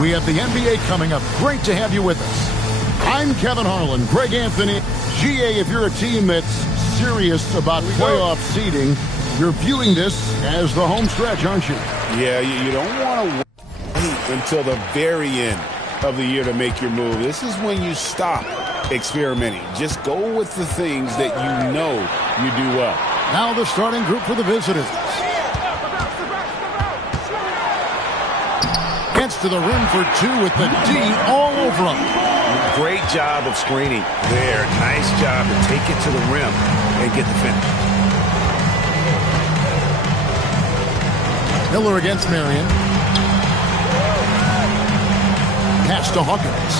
We have the NBA coming up. Great to have you with us. I'm Kevin Harlan, Greg Anthony. GA, if you're a team that's serious about playoff seeding, you're viewing this as the home stretch, aren't you? Yeah, you don't want to wait until the very end of the year to make your move. This is when you stop experimenting. Just go with the things that you know you do well. Now the starting group for the visitors. Gets to the rim for two with the D all over him. Great job of screening there. Nice job to take it to the rim and get the finish. Miller against Marion. Pass to Hawkins.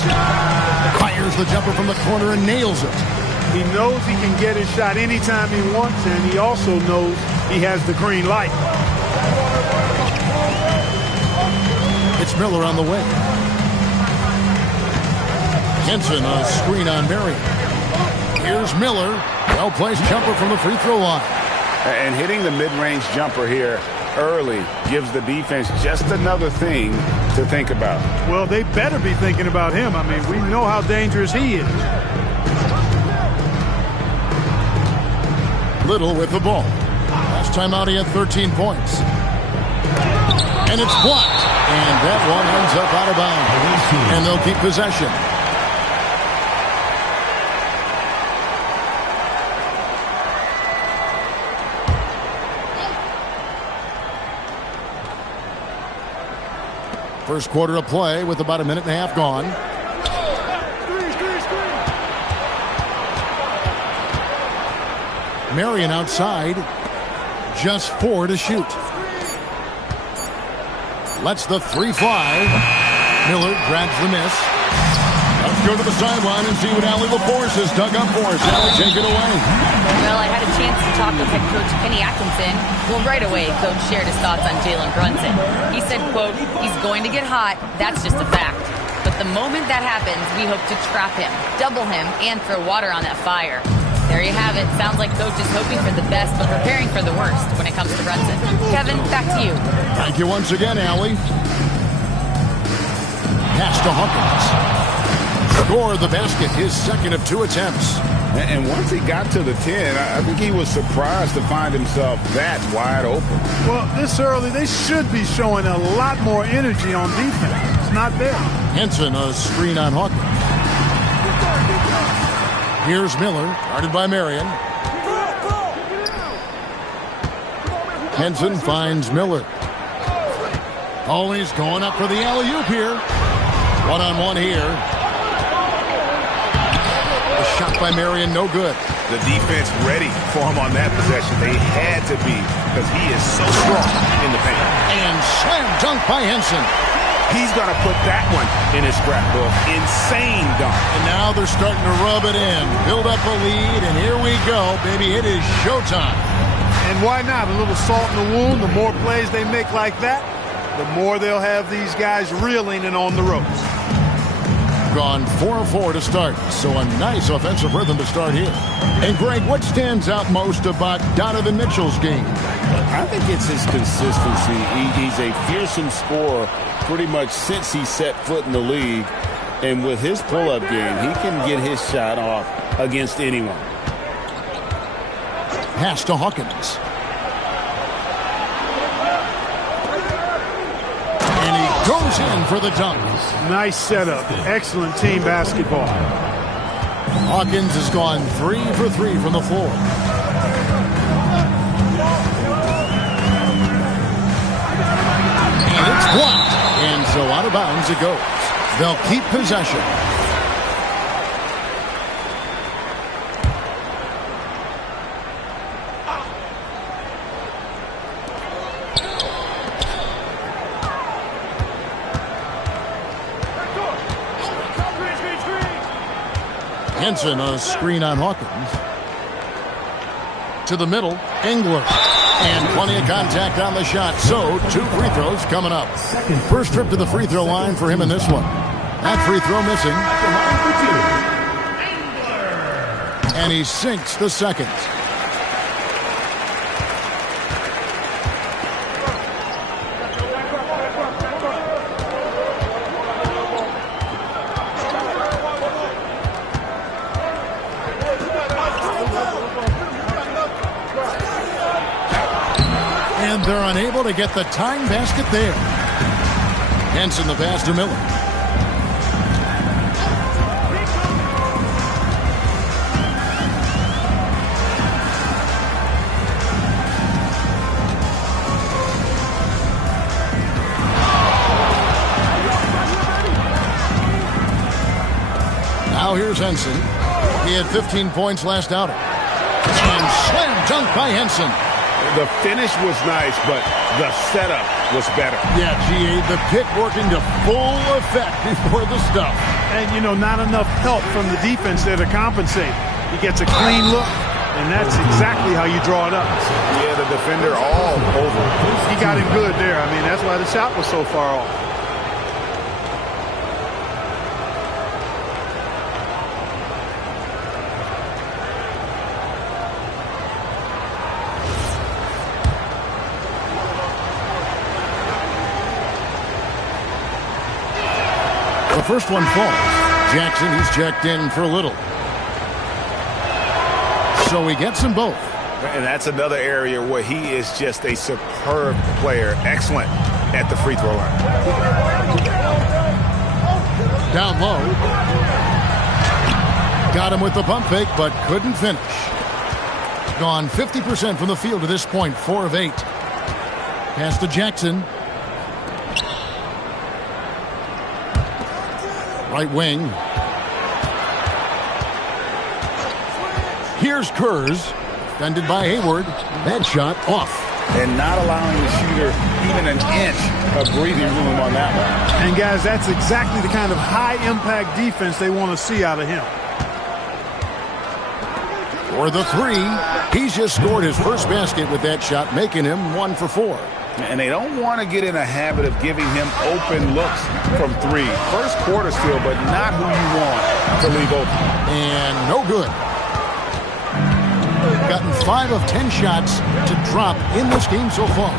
Fires the jumper from the corner and nails it. He knows he can get his shot anytime he wants, and he also knows he has the green light. It's Miller on the wing. Henson, a screen on Marion. Here's Miller. Well-placed jumper from the free throw line. And hitting the mid-range jumper here early gives the defense just another thing to think about. Well, they better be thinking about him. I mean, we know how dangerous he is. Little with the ball. Last time out, he had 13 points. And it's blocked. And that one ends up out of bounds. And they'll keep possession. First quarter of play with about a minute and a half gone. Marion outside. Just 4 to shoot. Lets the 3 fly. Miller grabs the miss. Let's go to the sideline and see what Allie LaForce has dug up for us. Allie, take it away. Well, I had a chance to talk with head coach Kenny Atkinson. Well, right away, coach shared his thoughts on Jalen Brunson. He said, quote, he's going to get hot. That's just a fact. But the moment that happens, we hope to trap him, double him, and throw water on that fire. There you have it. Sounds like coach is hoping for the best, but preparing for the worst when it comes to Brunson. Kevin, back to you. Thank you once again, Allie. Pass to Hawkins. Score the basket, his second of 2 attempts. And once he got to the 10, I think he was surprised to find himself that wide open. Well, this early, they should be showing a lot more energy on defense. It's not there. Henson, a screen on Hawkins. Here's Miller, guarded by Marion. Henson finds Miller. Oh, he's going up for the alley-oop here. One-on-one here. A shot by Marion, no good. The defense ready for him on that possession. They had to be because he is so strong in the paint. And slam dunk by Henson. He's going to put that one in his scrapbook. Insane dunk. And now they're starting to rub it in. Build up a lead, and here we go, baby. It is showtime. And why not? A little salt in the wound. The more plays they make like that, the more they'll have these guys reeling and on the ropes. Gone 4-4 to start, so a nice offensive rhythm to start here. And Greg, what stands out most about Donovan Mitchell's game? I think it's his consistency. He's a fearsome scorer pretty much since he set foot in the league. And with his pull-up game, he can get his shot off against anyone. Pass to Hawkins. And he goes in for the dunk. Nice setup. Excellent team basketball. Hawkins has gone 3 for 3 from the floor. And it's blocked. And so out of bounds it goes. They'll keep possession. Henson, a screen on Hawkins. To the middle, Engler. And plenty of contact on the shot. So, 2 free throws coming up. First trip to the free throw line for him in this one. That free throw missing. And he sinks the second. And they're unable to get the tying basket there. Henson the pass to Miller. Now here's Henson. He had 15 points last outing. And slam dunk by Henson. The finish was nice, but the setup was better. Yeah, GA, the pick working to full effect before the stuff. And, you know, not enough help from the defense there to compensate. He gets a clean look, and that's exactly how you draw it up. Yeah, the defender all over. He got him good there. I mean, that's why the shot was so far off. The first one falls. Jackson, he's checked in for Little. So he gets them both. And that's another area where he is just a superb player. Excellent at the free throw line. Down low. Got him with the pump fake, but couldn't finish. Gone 50% from the field to this point, 4 of 8. Pass to Jackson. Right wing. Here's Kurz. Defended by Hayward. That shot off. And not allowing the shooter even an inch of breathing room on that one. And, guys, that's exactly the kind of high-impact defense they want to see out of him. For the 3, he's just scored his first basket with that shot, making him 1 for 4. And they don't want to get in a habit of giving him open looks from 3. First quarter still, but not who you want to leave open. And no good. Gotten 5 of 10 shots to drop in this game so far.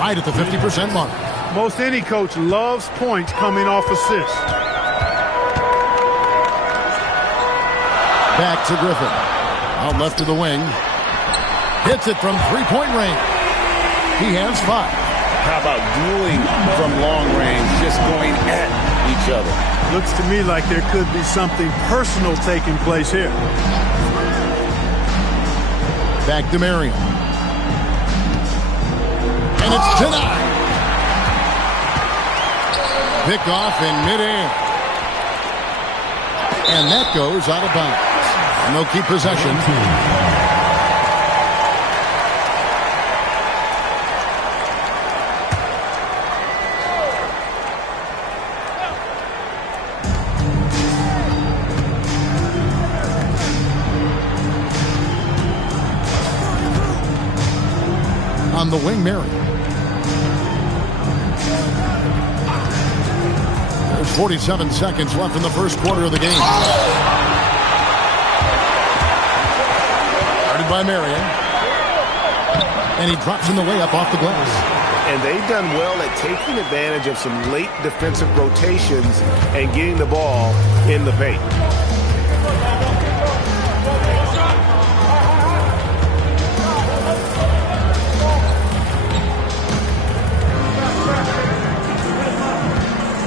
Right at the 50% mark. Most any coach loves points coming off assists. Back to Griffin. Out left to the wing. Hits it from three-point range. He has 5. How about dueling from long range, just going at each other? Looks to me like there could be something personal taking place here. Back to Marion. And it's denied. Pick off in midair. And that goes out of bounds. And they'll keep possession. On the wing, Marion. There's 47 seconds left in the first quarter of the game. Started by Marion. And he drops in the layup off the glass. And they've done well at taking advantage of some late defensive rotations and getting the ball in the paint.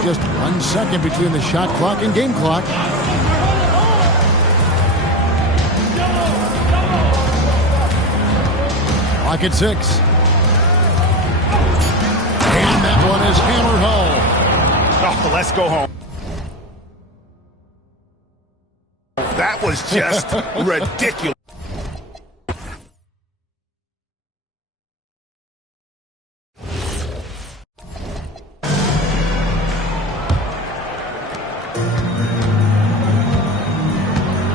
Just 1 second between the shot clock and game clock. Clock at 6. And that one is hammered home. Oh, let's go home. That was just ridiculous.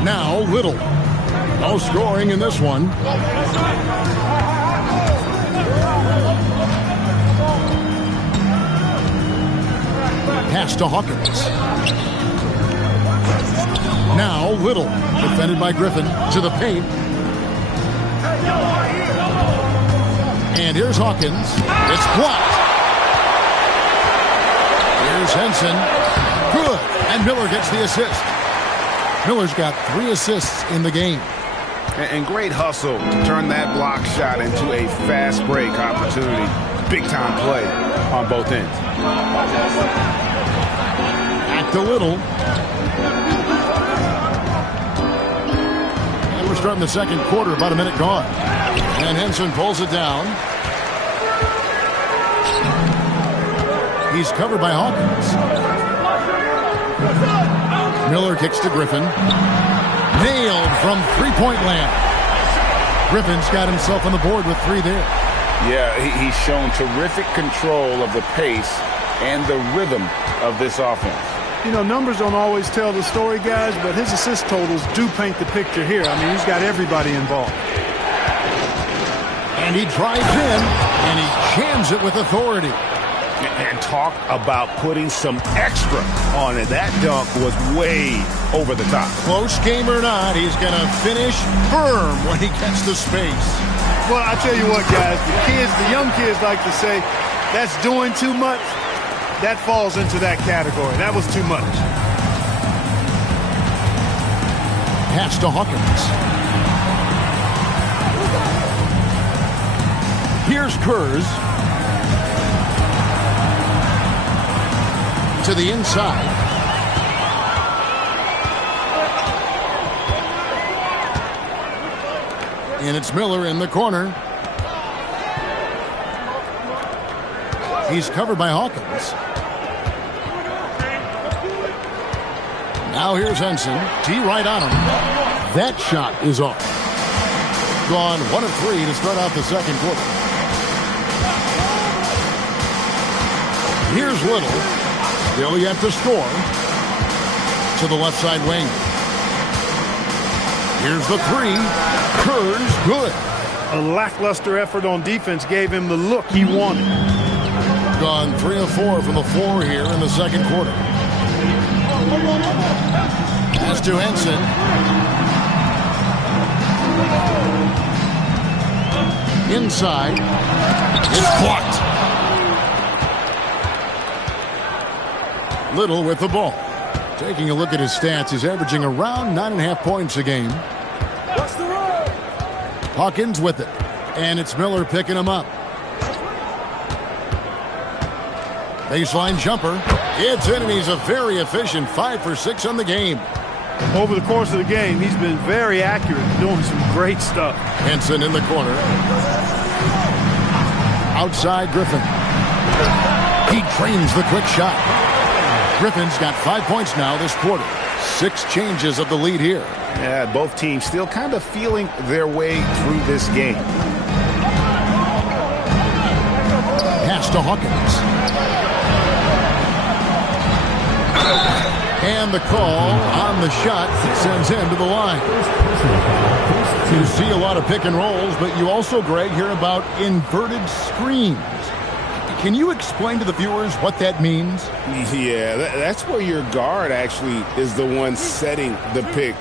Now Little. No scoring in this one. Pass to Hawkins. Now Little. Defended by Griffin to the paint. And here's Hawkins. It's blocked. Here's Henson. Good. And Miller gets the assist. Miller's got 3 assists in the game. And great hustle to turn that block shot into a fast break opportunity. Big time play on both ends. Back to Little. And we're starting the second quarter, about a minute gone. And Henson pulls it down. He's covered by Hawkins. Miller kicks to Griffin. Nailed from three-point land. Griffin's got himself on the board with 3 there. Yeah, he's shown terrific control of the pace and the rhythm of this offense. You know, numbers don't always tell the story, guys, but his assist totals do paint the picture here. I mean, he's got everybody involved. And he drives in, and he jams it with authority. And talk about putting some extra on it. That dunk was way over the top. Close game or not, he's going to finish firm when he gets the space. Well, I tell you what, guys, the young kids like to say, that's doing too much. That falls into that category. That was too much. Pass to Hawkins. Here's Kurz. To the inside. And it's Miller in the corner. He's covered by Hawkins. Now here's Henson. T right on him. That shot is off. Gone 1 of 3 to start out the second quarter. Here's Little. Still yet to score. To the left side wing. Here's the 3. Kurz, good. A lackluster effort on defense gave him the look he wanted. Gone 3 of 4 from the floor here in the second quarter. Pass to Henson. Inside. It's blocked. Little with the ball. Taking a look at his stats, he's averaging around 9.5 points a game. Hawkins with it. And it's Miller picking him up. Baseline jumper. It's in, and he's a very efficient 5 for 6 on the game. Over the course of the game, he's been very accurate, doing some great stuff. Henson in the corner. Outside Griffin. He trains the quick shot. Griffin's got 5 points now this quarter. 6 changes of the lead here. Yeah, both teams still kind of feeling their way through this game. Pass to Hawkins. And the call on the shot sends him to the line. You see a lot of pick and rolls, but you also, Greg, hear about inverted screens. Can you explain to the viewers what that means? Yeah, that's where your guard actually is the one setting the pick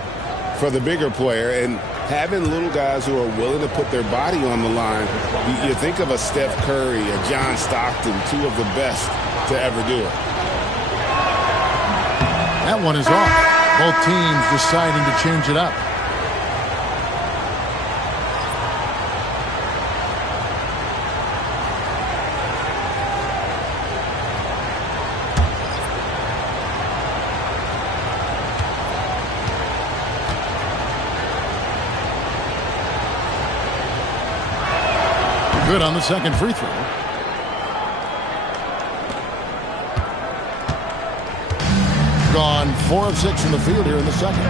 for the bigger player, and having little guys who are willing to put their body on the line. You think of a Steph Curry, a John Stockton, 2 of the best to ever do it. That one is off. Both teams deciding to change it up. Good on the second free throw. Gone 4 of 6 from the field here in the second.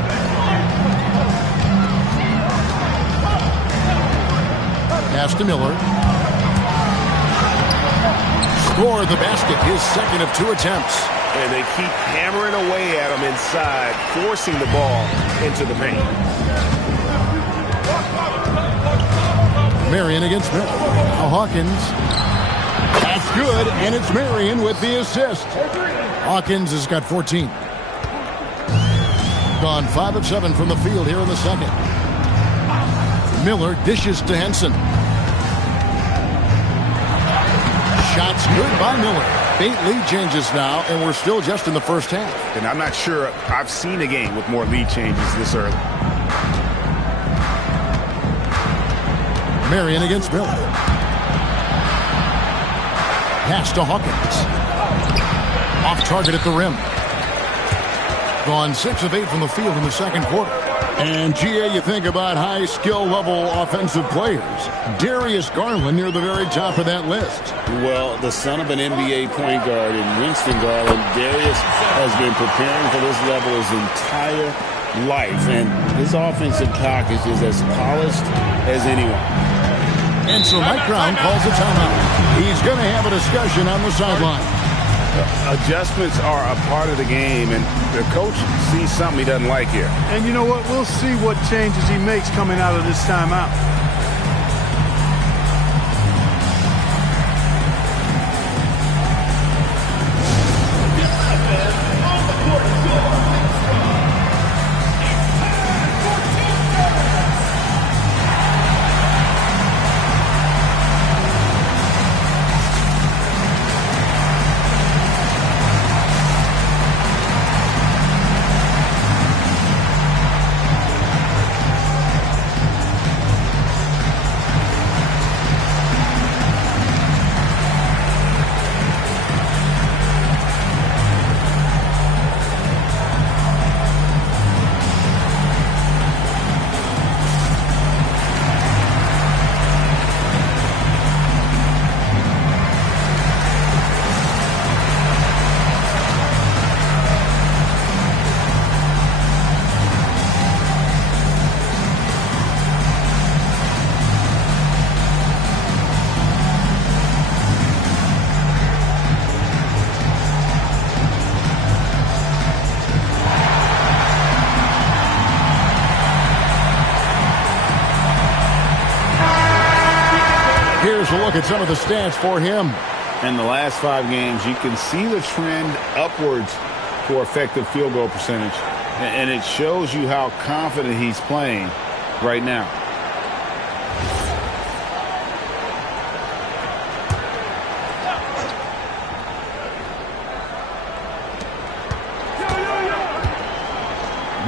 Pass to Miller. Scored the basket, his second of 2 attempts. And they keep hammering away at him inside, forcing the ball into the paint. Marion against Miller. Now Hawkins. That's good, and it's Marion with the assist. Hawkins has got 14. Gone 5 of 7 from the field here in the second. Miller dishes to Henson. Shots good by Miller. 8 lead changes now, and we're still just in the first half. And I'm not sure I've seen a game with more lead changes this early. Marion against Miller. Pass to Hawkins. Off target at the rim. Gone 6 of 8 from the field in the second quarter. And, GA, you think about high skill level offensive players. Darius Garland near the very top of that list. Well, the son of an NBA point guard in Winston Garland, Darius has been preparing for this level his entire life. And his offensive package is as polished as anyone. And so Mike Brown calls a timeout. He's going to have a discussion on the sideline. Adjustments are a part of the game, and the coach sees something he doesn't like here. And you know what? We'll see what changes he makes coming out of this timeout. Here's a look at some of the stats for him. In the last 5 games, you can see the trend upwards for effective field goal percentage. And it shows you how confident he's playing right now.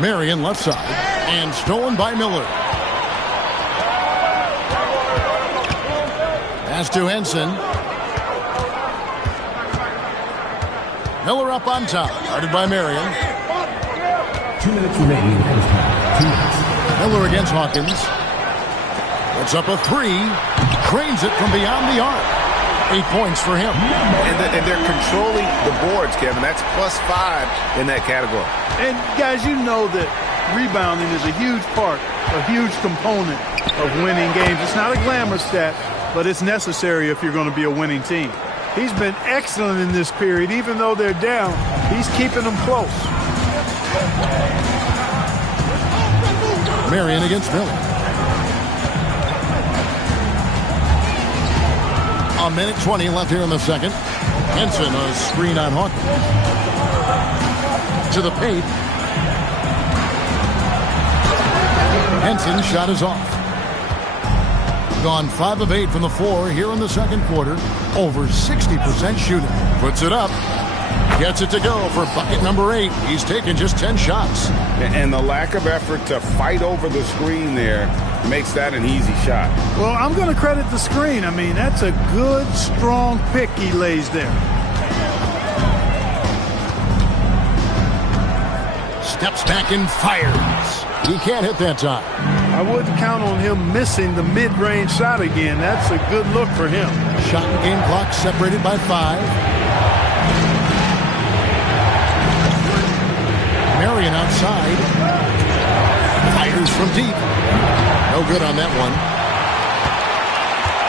Marion left side. And stolen by Miller. Pass to Henson. Miller up on top. Guarded by Marion. 2 minutes remaining. 2 minutes. Miller against Hawkins. Puts up a 3. Trains it from beyond the arc. 8 points for him. And they're controlling the boards, Kevin. That's +5 in that category. And, guys, you know that rebounding is a huge part, a huge component of winning games. It's not a glamour stat, but it's necessary if you're going to be a winning team. He's been excellent in this period. Even though they're down, he's keeping them close. Marion against Miller. A minute 20 left here in the second. Henson, a screen on Hawkins. To the paint. Henson shot is off. Gone 5 of 8 from the floor here in the second quarter. Over 60% shooting. Puts it up. Gets it to go for bucket number 8. He's taken just 10 shots. And the lack of effort to fight over the screen there makes that an easy shot. Well, I'm going to credit the screen. I mean, that's a good, strong pick he lays there. Steps back and fires. He can't hit that time. I wouldn't count on him missing the mid-range shot again. That's a good look for him. Shot and game clock separated by 5. Marion outside. Fires from deep. No good on that one.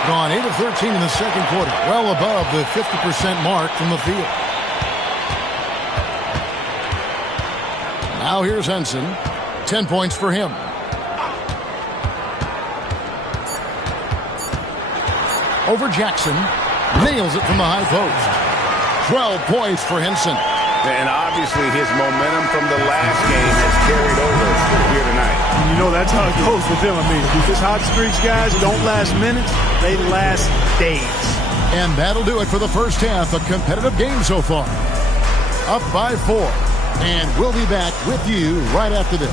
Gone 8 of 13 in the second quarter. Well above the 50% mark from the field. Now here's Henson. 10 points for him. Over Jackson. Nails it from the high post. 12 points for Henson. And obviously his momentum from the last game has carried over here tonight. And you know that's how it goes with him. I mean, these hot streaks, guys, don't last minutes. They last days. And that'll do it for the first half. A competitive game so far. Up by 4. And we'll be back with you right after this.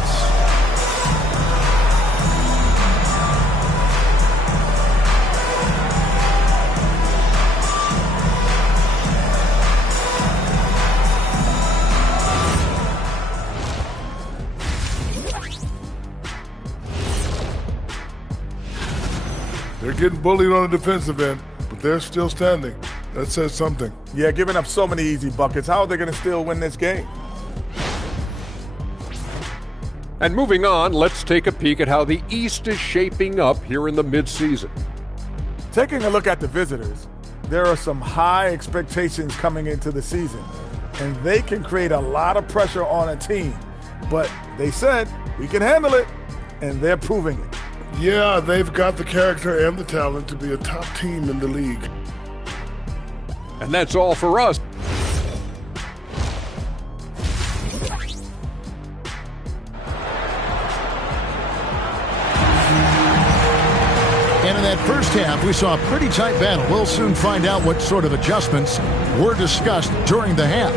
getting bullied on the defensive end, but they're still standing. That says something. Yeah, giving up so many easy buckets. How are they going to still win this game? And moving on, let's take a peek at how the East is shaping up here in the midseason. Taking a look at the visitors, there are some high expectations coming into the season, and they can create a lot of pressure on a team. But they said, we can handle it, and they're proving it. Yeah, they've got the character and the talent to be a top team in the league. And that's all for us. And in that first half, we saw a pretty tight battle. We'll soon find out what sort of adjustments were discussed during the half.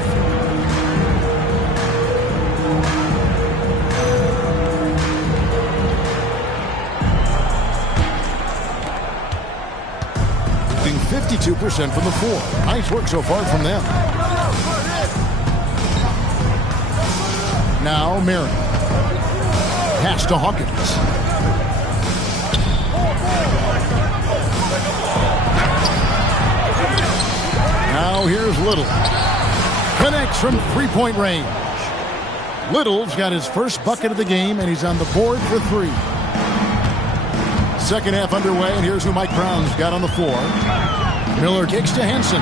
Shooting 52% from the floor. Nice work so far from them. Now Marion. Pass to Hawkins. Now here's Little. Connects from three-point range. Little's got his first bucket of the game, and he's on the board for three. Second half underway, and here's who Mike Brown's got on the floor. Miller kicks to Henson.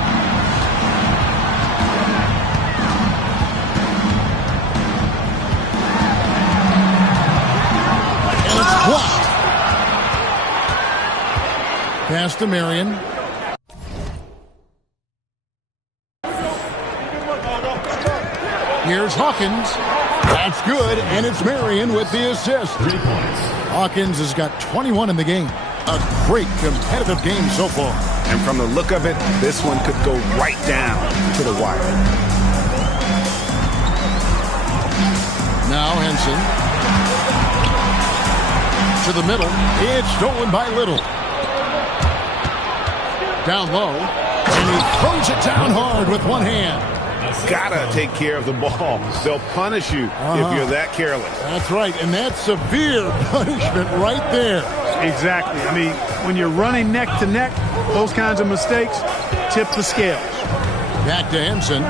And it's blocked. Pass to Marion. Here's Hawkins. That's good, and it's Marion with the assist. 3 points. Hawkins has got 21 in the game. A great competitive game so far. And from the look of it, this one could go right down to the wire. Now Henson. To the middle. It's stolen by Little. Down low. And he throws it down hard with one hand. Gotta take care of the ball. They'll punish you if you're that careless. That's right, and that's severe punishment right there. Exactly. I mean, when you're running neck to neck, those kinds of mistakes tip the scales. Back to Henson.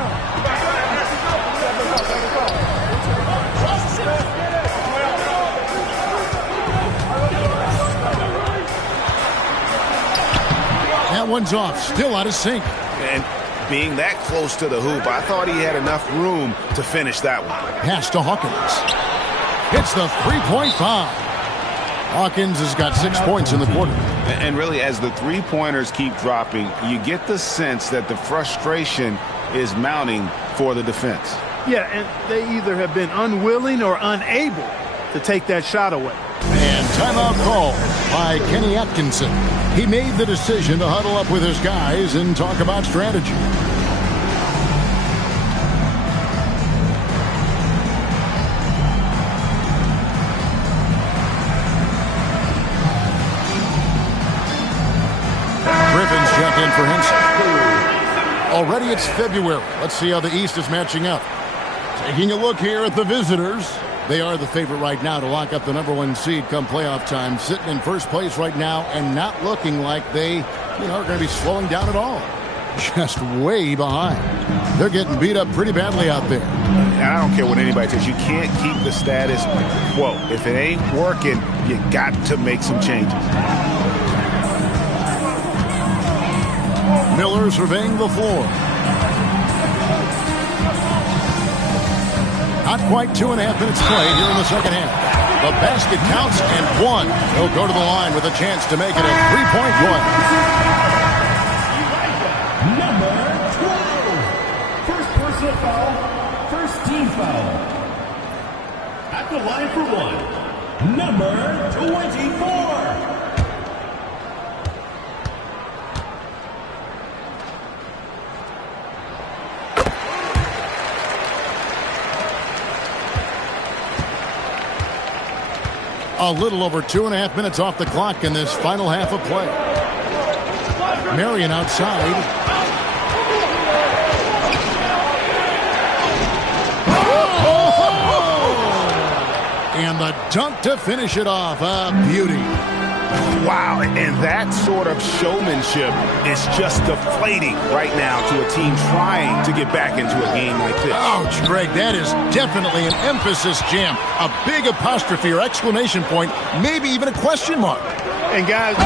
That one's off, still out of sync. And being that close to the hoop, I thought he had enough room to finish that one. Pass to Hawkins. It's the three-point foul. Hawkins has got 6 points in the quarter. And really, as the three-pointers keep dropping, you get the sense that the frustration is mounting for the defense. Yeah, and they either have been unwilling or unable to take that shot away. And timeout call by Kenny Atkinson. He made the decision to huddle up with his guys and talk about strategy. Griffin's checked in for Henson. Already it's February. Let's see how the East is matching up. Taking a look here at the visitors. They are the favorite right now to lock up the #1 seed come playoff time. Sitting in first place right now and not looking like they are going to be slowing down at all. Just way behind. They're getting beat up pretty badly out there. And I don't care what anybody says. You can't keep the status quo. If it ain't working, you got to make some changes. Miller surveying the floor. Not quite 2.5 minutes played here in the second half. The basket counts and one. He'll go to the line with a chance to make it a three-point play. Number 12. First personal foul. First team foul. At the line for one. Number 24. A little over 2.5 minutes off the clock in this final half of play. Marion outside. And the dunk to finish it off. A beauty. Wow, and that sort of showmanship is just deflating right now to a team trying to get back into a game like this. Ouch, Greg, that is definitely an emphasis jam. A big apostrophe or exclamation point, maybe even a question mark. And guys,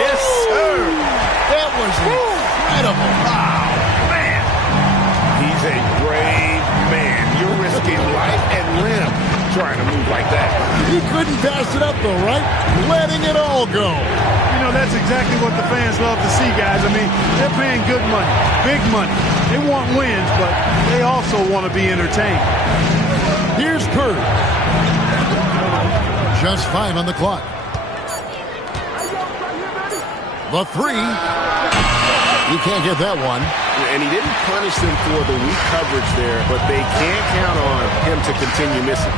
Yes, sir. That was incredible. Wow, man. He's a brave man. You're risking life and limb trying to move like that. He couldn't pass it up, though, right? Letting it all go. you know, that's exactly what the fans love to see, guys. I mean, they're paying good money, big money. They want wins, but they also want to be entertained. Here's Yrgg. Just 5 on the clock. The 3. You can't get that one. And he didn't punish them for the weak coverage there, but they can't count on him to continue missing.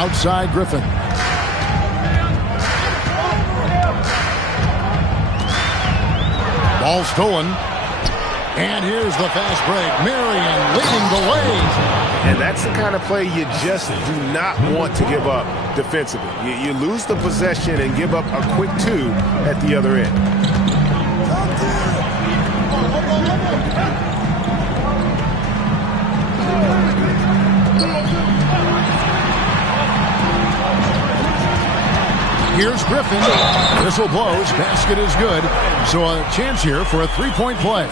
Outside Griffin. Ball stolen. And here's the fast break. Marion leading the way. And that's the kind of play you just do not want to give up defensively. You lose the possession and give up a quick 2 at the other end. Here's Griffin. Whistle blows. Basket is good. So a chance here for a three-point play.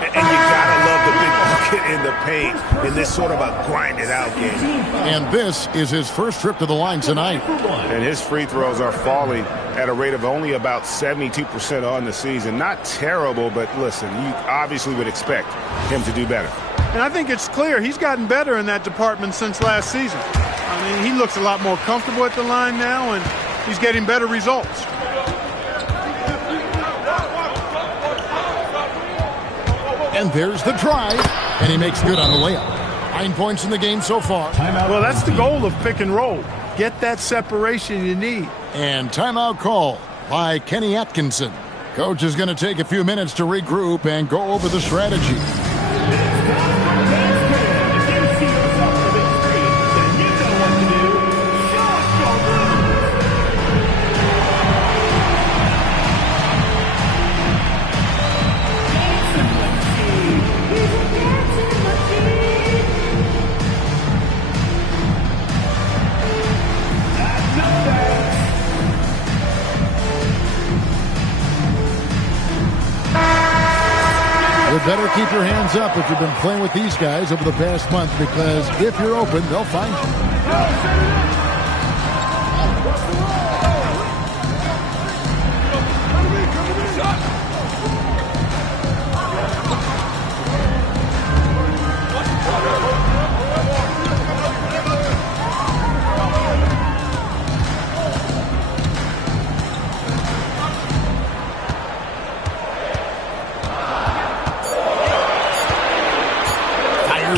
And you gotta love the big bucket in the paint in this sort of a grinded-out game. And this is his first trip to the line tonight. And his free throws are falling at a rate of only about 72% on the season. Not terrible, but listen, you obviously would expect him to do better. And I think it's clear he's gotten better in that department since last season. I mean, he looks a lot more comfortable at the line now, and he's getting better results. And there's the drive. And he makes good on the layup. 9 points in the game so far. Well, that's the goal of pick and roll. Get that separation you need. And timeout call by Kenny Atkinson. Coach is going to take a few minutes to regroup and go over the strategy. You better keep your hands up if you've been playing with these guys over the past month, because if you're open, they'll find you.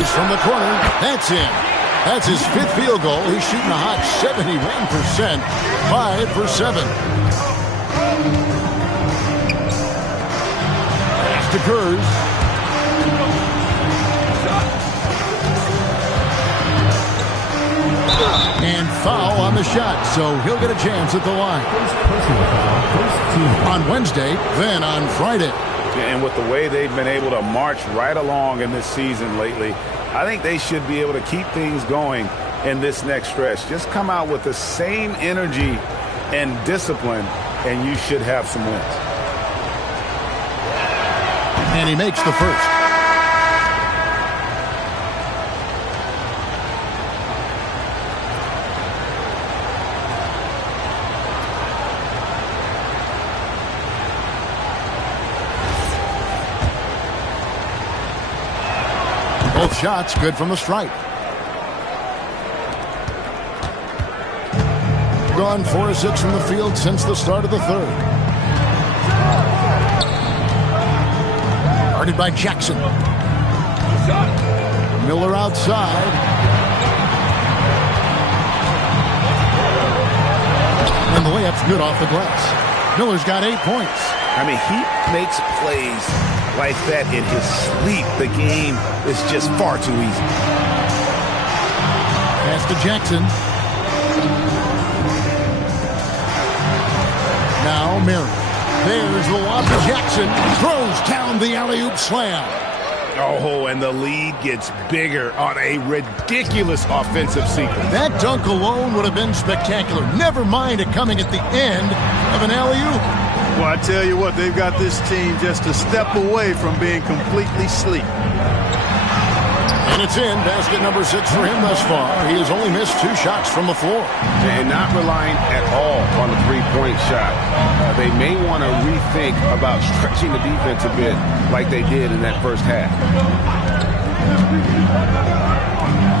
From the corner, that's in. That's his 5th field goal. He's shooting a hot 71%, 5 for 7. Pass to Kurz. And foul on the shot, so he'll get a chance at the line. On Wednesday, then on Friday. And with the way they've been able to march right along in this season lately, I think they should be able to keep things going in this next stretch. Just come out with the same energy and discipline, and you should have some wins. And he makes the first. Both shots good from the stripe. Gone 4 of 6 from the field since the start of the third. Guarded by Jackson. Miller outside. And the layup's good off the glass. Miller's got 8 points. I mean, he makes plays like that in his sleep. The game is just far too easy. Pass to Jackson. Now Mary. There's the lob to Jackson. Throws down the alley-oop slam. Oh, and the lead gets bigger on a ridiculous offensive sequence. That dunk alone would have been spectacular. Never mind it coming at the end of an alley-oop. Well, I tell you what, they've got this team just a step away from being completely asleep. And it's in. Basket number 6 for him thus far. He has only missed 2 shots from the floor. And not relying at all on the three-point shot. They may want to rethink about stretching the defense a bit like they did in that first half.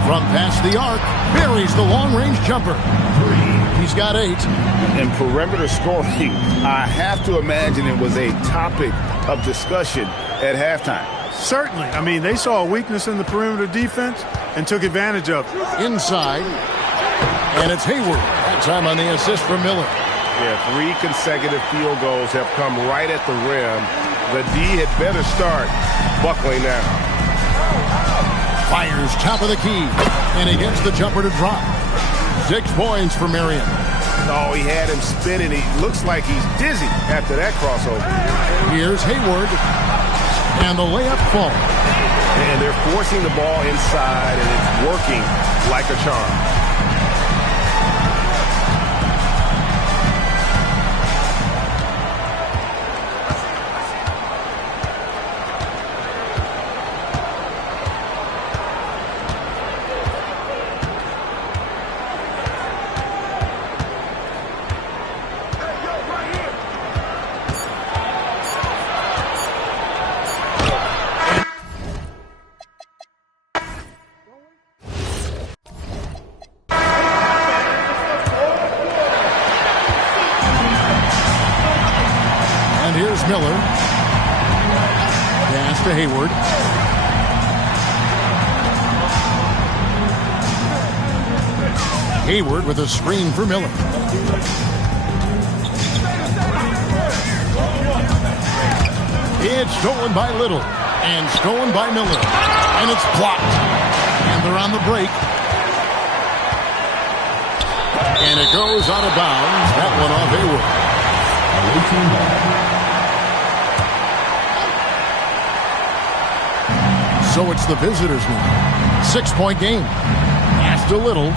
From past the arc, buries the long-range jumper. He's got 8. And perimeter scoring, I have to imagine it was a topic of discussion at halftime. Certainly. I mean, they saw a weakness in the perimeter defense and took advantage of it. Inside. And it's Hayward. That time on the assist from Miller. Yeah, 3 consecutive field goals have come right at the rim. The D had better start buckling now. Fires top of the key. And he gets the jumper to drop. 6 points for Marion. Oh, he had him spinning. He looks like he's dizzy after that crossover. Here's Hayward. And the layup falls. And they're forcing the ball inside, and it's working like a charm. Miller. Pass to Hayward. Hayward with a screen for Miller. It's stolen by Little and stolen by Miller. And it's blocked. And they're on the break. And it goes out of bounds. That one off Hayward. So it's the visitors now. 6-point game. Pass to Little.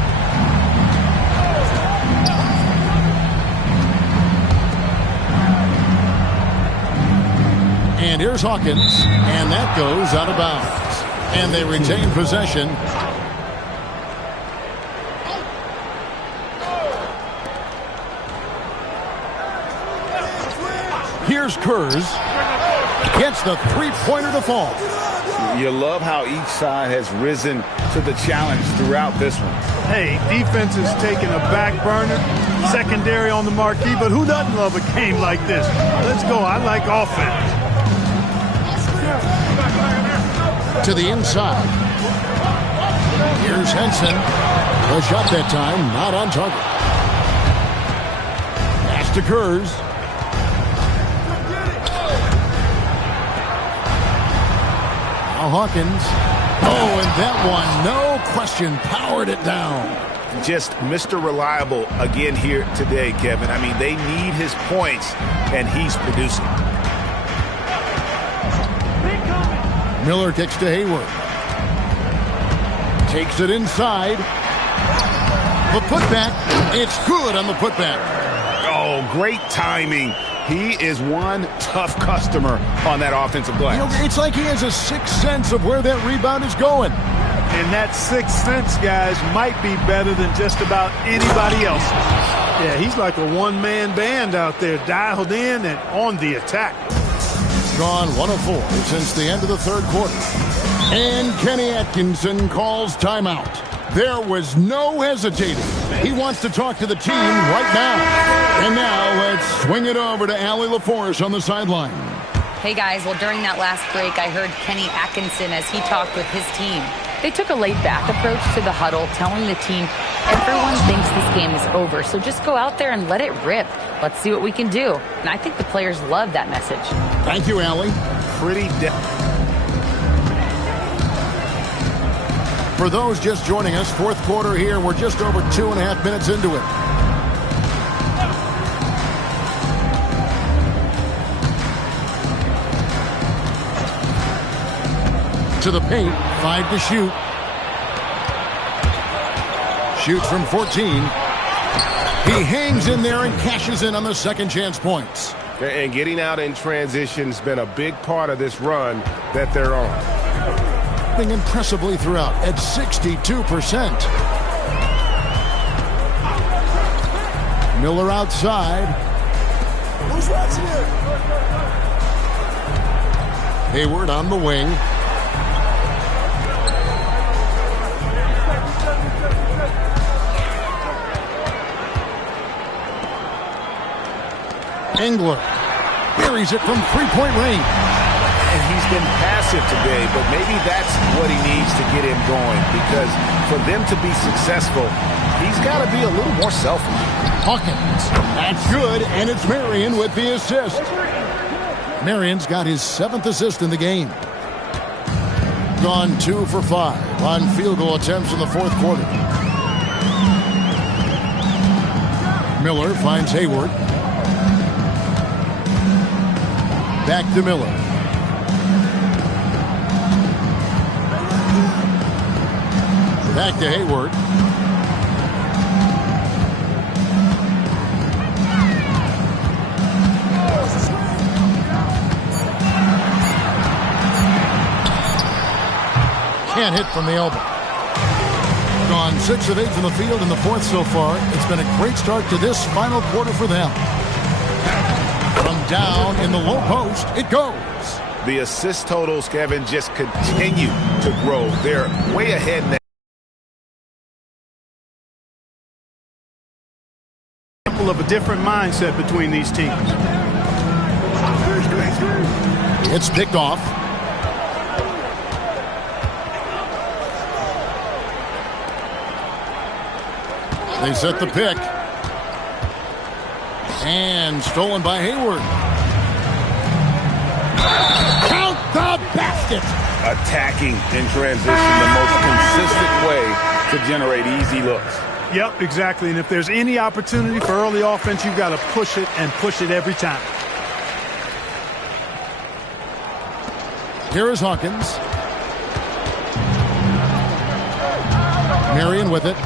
And here's Hawkins. And that goes out of bounds. And they retain possession. Here's Kurz. Gets the three-pointer to fall. You love how each side has risen to the challenge throughout this one. Hey, defense is taking a back burner, secondary on the marquee, but who doesn't love a game like this? Let's go. I like offense. To the inside. Here's Henson. The shot that time, not on target. Pass to Kurz. Hawkins. Oh, and that one, no question, powered it down. Just Mr. Reliable again here today, Kevin. I mean, they need his points, and he's producing. Miller kicks to Hayward. Takes it inside. The putback, it's good on the putback. Oh, great timing. He is one tough customer on that offensive glass. You know, it's like he has a sixth sense of where that rebound is going. And that sixth sense, guys, might be better than just about anybody else. Yeah, he's like a one-man band out there, dialed in and on the attack. Gone 1 of 4 since the end of the third quarter. And Kenny Atkinson calls timeout. There was no hesitating. He wants to talk to the team right now. And now let's swing it over to Allie LaForce on the sideline. Hey, guys. Well, during that last break, I heard Kenny Atkinson as he talked with his team. They took a laid-back approach to the huddle, telling the team, everyone thinks this game is over, so just go out there and let it rip. Let's see what we can do. And I think the players love that message. Thank you, Allie. Pretty For those just joining us, fourth quarter here. We're just over 2.5 minutes into it. To the paint, 5 to shoot. Shoots from 14. He hangs in there and cashes in on the second chance points. And getting out in transition has been a big part of this run that they're on. Being impressively throughout at 62%. Miller outside. Who's watching it? Hayward on the wing. Engler buries it from three-point range. And he's been passive today, but maybe that's what he needs to get him going, because for them to be successful, he's got to be a little more selfish. Hawkins, that's good, and it's Marion with the assist. Marion's got his 7th assist in the game. Gone 2 for 5 on field goal attempts in the fourth quarter. Miller finds Hayward. Back to Miller. Back to Hayward. Can't hit from the elbow. Gone 6 of 8 from the field in the fourth so far. It's been a great start to this final quarter for them. From down in the low post, it goes. The assist totals, Kevin, just continue to grow. They're way ahead now. Of a different mindset between these teams. It's picked off. They set the pick. And stolen by Hayward. Count the basket. Attacking in transition, the most consistent way to generate easy looks. Yep, exactly. And if there's any opportunity for early offense, you've got to push it and push it every time. Here is Hawkins. Marion with it.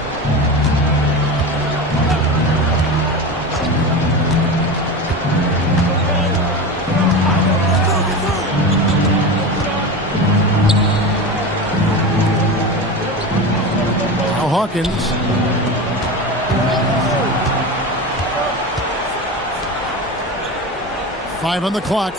Now Hawkins. Five on the clock.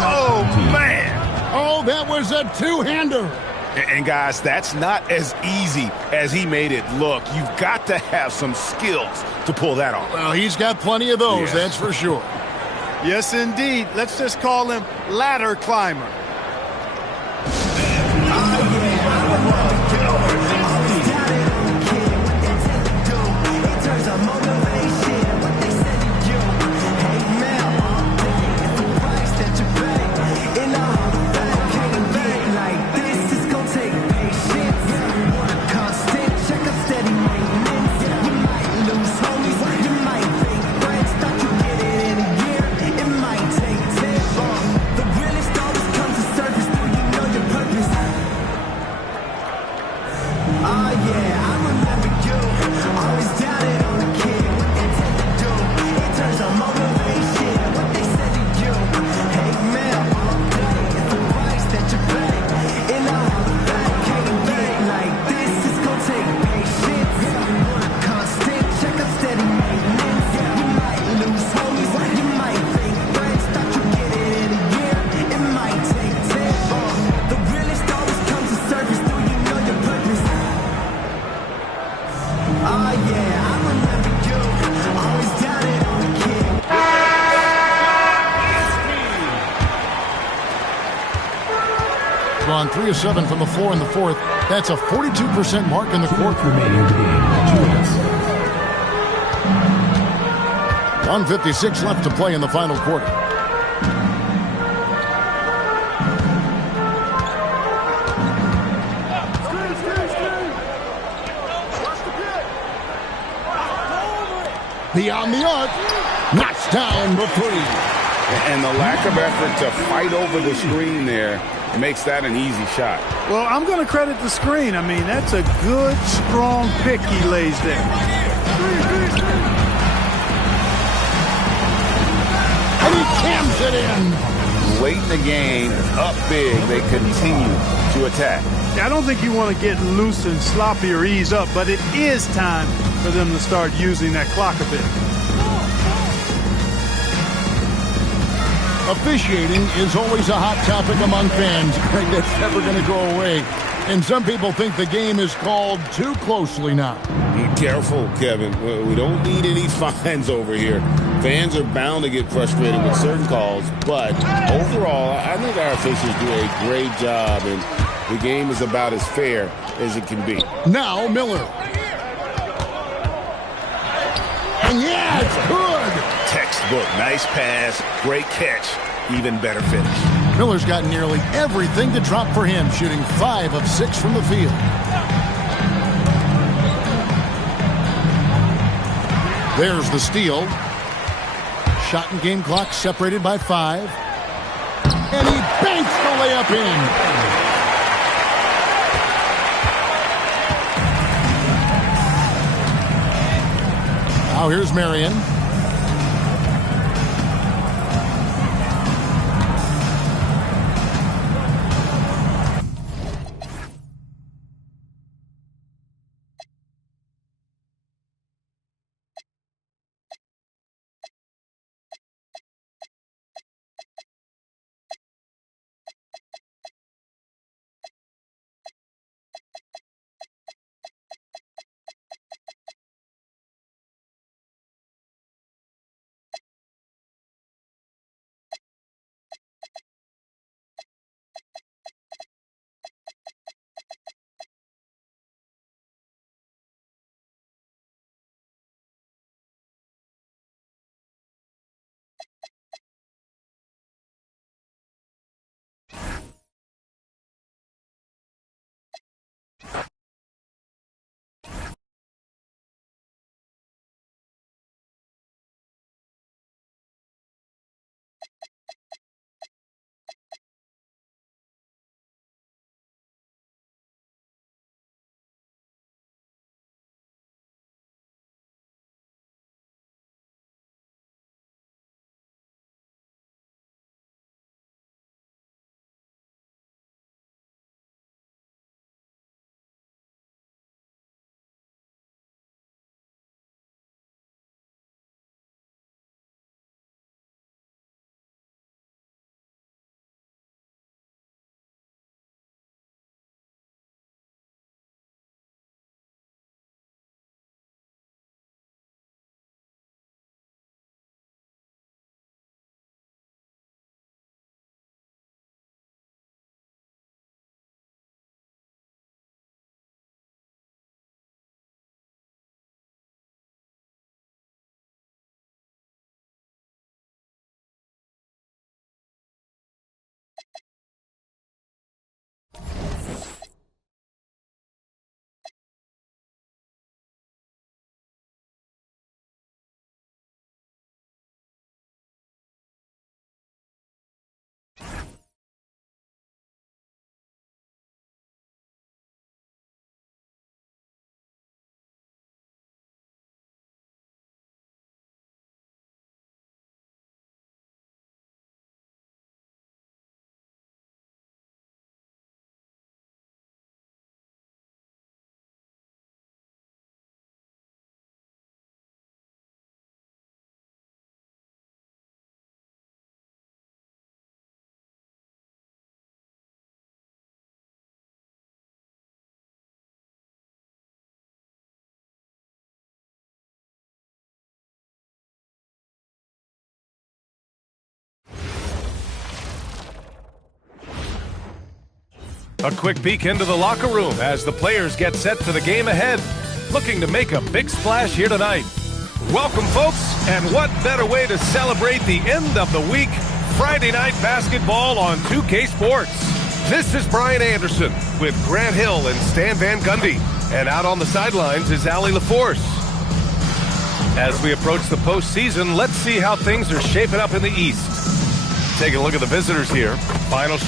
Oh, man. Oh, that was a two-hander. And guys, that's not as easy as he made it look. You've got to have some skills to pull that off. Well, he's got plenty of those, that's for sure. Yes, indeed. Let's just call him ladder climber. On 3 of 7 from the floor in the fourth. That's a 42% mark in the quarter. 1:56 left to play in the final quarter. Beyond the arc. Knocks down the three. And the lack of effort to fight over the screen there makes that an easy shot. Well, I'm going to credit the screen. I mean, that's a good, strong pick he lays there. And he cams it in. Late in the game, up big, they continue to attack. I don't think you want to get loose and sloppy or ease up, but it is time for them to start using that clock a bit. Officiating is always a hot topic among fans. That's never going to go away. And some people think the game is called too closely now. Be careful, Kevin. We don't need any fines over here. Fans are bound to get frustrated with certain calls, but overall, I think our officials do a great job, and the game is about as fair as it can be. Now Miller. And yeah, it's good. Textbook, nice pass, great catch, even better finish. Miller's got nearly everything to drop for him, shooting 5 of 6 from the field. There's the steal. Shot and game clock separated by 5. And he banks the layup in. Now here's Marion. A quick peek into the locker room as the players get set for the game ahead, looking to make a big splash here tonight. Welcome, folks, and what better way to celebrate the end of the week, Friday night basketball on 2K Sports. This is Brian Anderson with Grant Hill and Stan Van Gundy, and out on the sidelines is Allie LaForce. As we approach the postseason, let's see how things are shaping up in the East. Take a look at the visitors here. Final.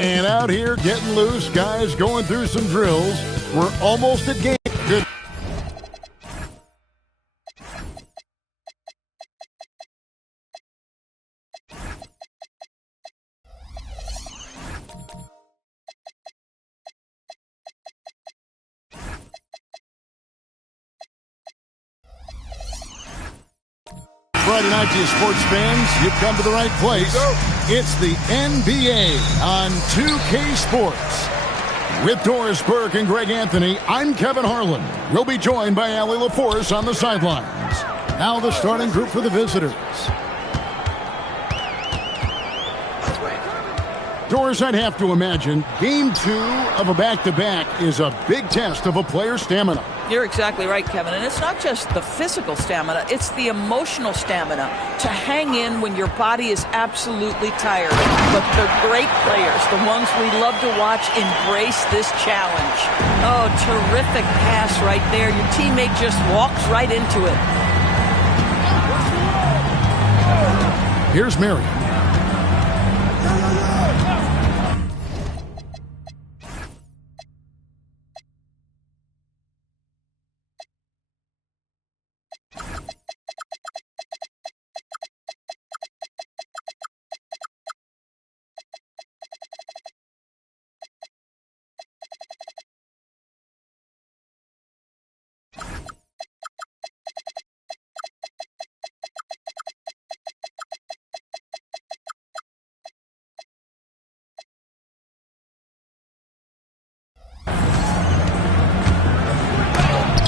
And out here getting loose, guys going through some drills. We're almost at game. Good. Friday night to you sports fans, you've come to the right place. It's the NBA on 2K Sports. With Doris Burke and Greg Anthony, I'm Kevin Harlan. We'll be joined by Allie LaForce on the sidelines. Now the starting group for the visitors. Doris, I'd have to imagine game 2 of a back-to-back is a big test of a player's stamina. You're exactly right, Kevin. And it's not just the physical stamina, it's the emotional stamina to hang in when your body is absolutely tired. But the great players, the ones we love to watch, embrace this challenge. Oh, terrific pass right there. Your teammate just walks right into it. Here's Mary.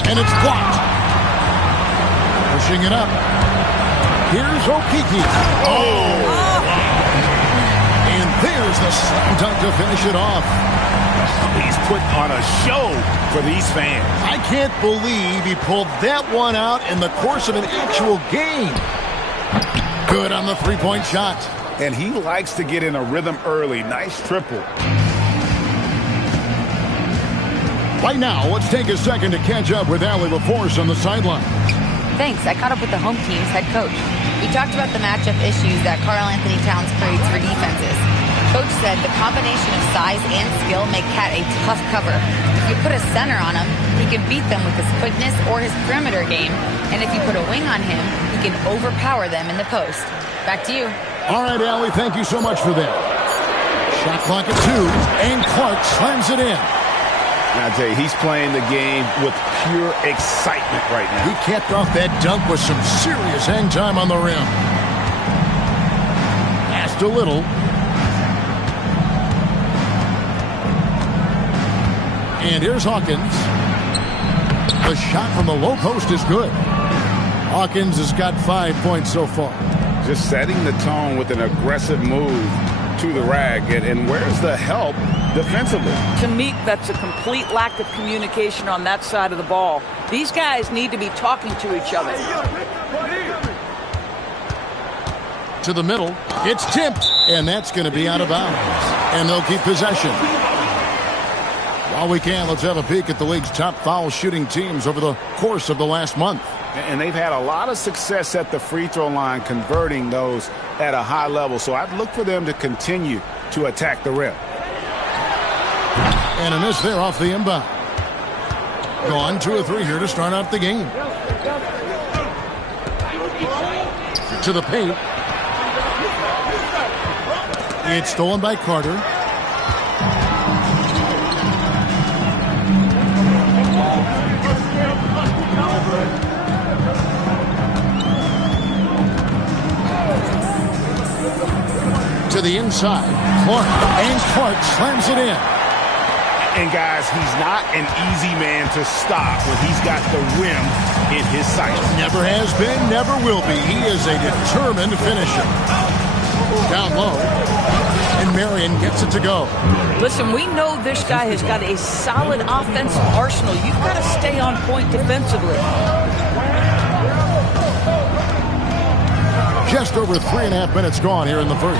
And it's blocked. Pushing it up. Here's Yrgg. And there's the slam dunk to finish it off. He's putting on a show for these fans. I can't believe he pulled that one out in the course of an actual game. Good on the three-point shot. And he likes to get in a rhythm early. Nice triple. Right now, let's take a second to catch up with Allie LaForce on the sidelines. Thanks. I caught up with the home team's head coach. We talked about the matchup issues that Karl Anthony Towns creates for defenses. Coach said the combination of size and skill make Cat a tough cover. If you put a center on him, he can beat them with his quickness or his perimeter game. And if you put a wing on him, he can overpower them in the post. Back to you. All right, Allie, thank you so much for that. Shot clock at 2, and Clark slams it in. I tell you, he's playing the game with pure excitement right now. He capped off that dunk with some serious hang time on the rim. Passed a little. And here's Hawkins. The shot from the low post is good. Hawkins has got 5 points so far. Just setting the tone with an aggressive move to the rag. And where's the help defensively? To me, that's a complete lack of communication on that side of the ball. These guys need to be talking to each other. To the middle. It's tipped. And that's going to be out of bounds. And they'll keep possession. While we can, let's have a peek at the league's top foul shooting teams over the course of the last month. And they've had a lot of success at the free throw line, converting those at a high level. So I'd look for them to continue to attack the rim. And a miss there off the inbound. Gone 2 of 3 here to start out the game. To the paint. It's stolen by Carter. To the inside. Clark. And Clark slams it in. And guys, he's not an easy man to stop when he's got the rim in his sights. Never has been, never will be. He is a determined finisher. Down low. And Marion gets it to go. Listen, we know this guy has got a solid offensive arsenal. You've got to stay on point defensively. Just over 3.5 minutes gone here in the first.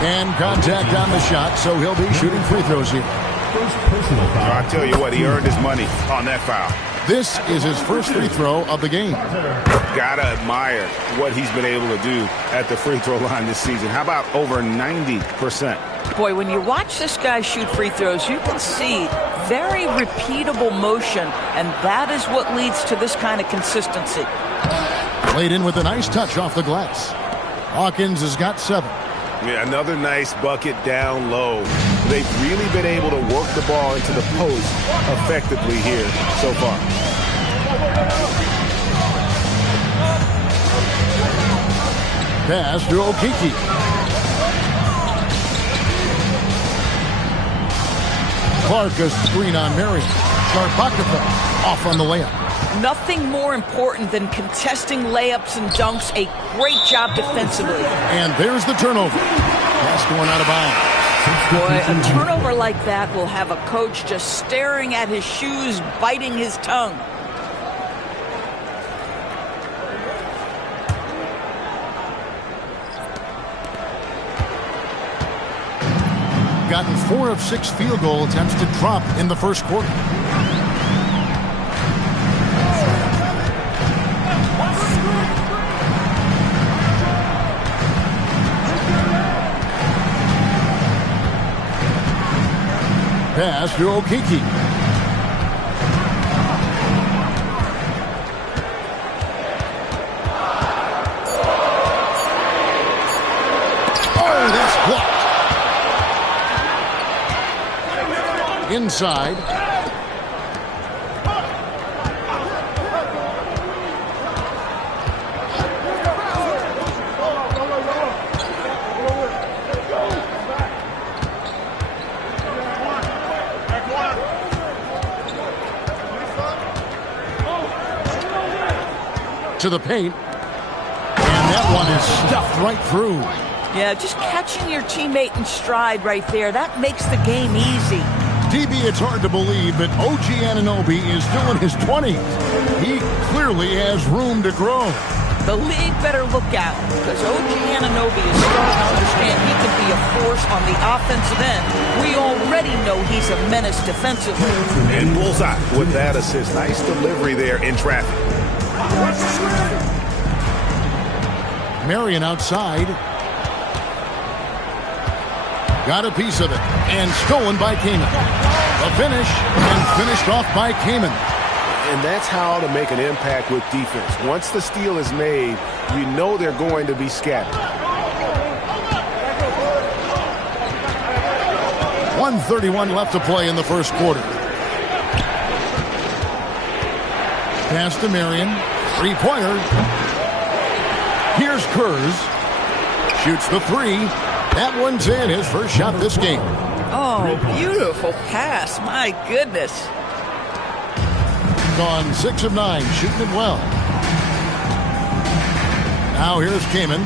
And contact on the shot, so he'll be shooting free throws here. I tell you what, he earned his money on that foul. This is his first free throw of the game. Gotta admire what he's been able to do at the free throw line this season. How about over 90%? Boy, when you watch this guy shoot free throws, you can see very repeatable motion, and that is what leads to this kind of consistency. Played in with a nice touch off the glass. Hawkins has got 7. Yeah, another nice bucket down low. They've really been able to work the ball into the post effectively here so far. Pass to Yrgg. Clark a screen on Marion. Sharpakova off on the layup. Nothing more important than contesting layups and dunks. A great job defensively. And there's the turnover. Pass going out of bounds. Boy, a turnover like that will have a coach just staring at his shoes, biting his tongue. Gotten 4 of 6 field goal attempts to drop in the first quarter. Pass to Yrgg. Oh, that's blocked. Inside. To the paint. And that one is stuffed right through. Yeah, just catching your teammate in stride right there. That makes the game easy. DB, it's hard to believe, but OG Anunoby is still in his 20s. He clearly has room to grow. The league better look out, because OG Anunoby is starting to understand he can be a force on the offensive end. We already know he's a menace defensively. And bullseye with that assist. Nice delivery there in traffic. Marion outside. Got a piece of it. And stolen by Kaman. A finish. And finished off by Kaman. And that's how to make an impact with defense. Once the steal is made, you know they're going to be scattered. 1:31 left to play in the first quarter. Pass to Marion. 3-pointer. Here's Kurz. Shoots the 3. That one's in, his first shot of this game. Oh, beautiful pass. My goodness. Gone 6 of 9, shooting it well. Now here's Kamen.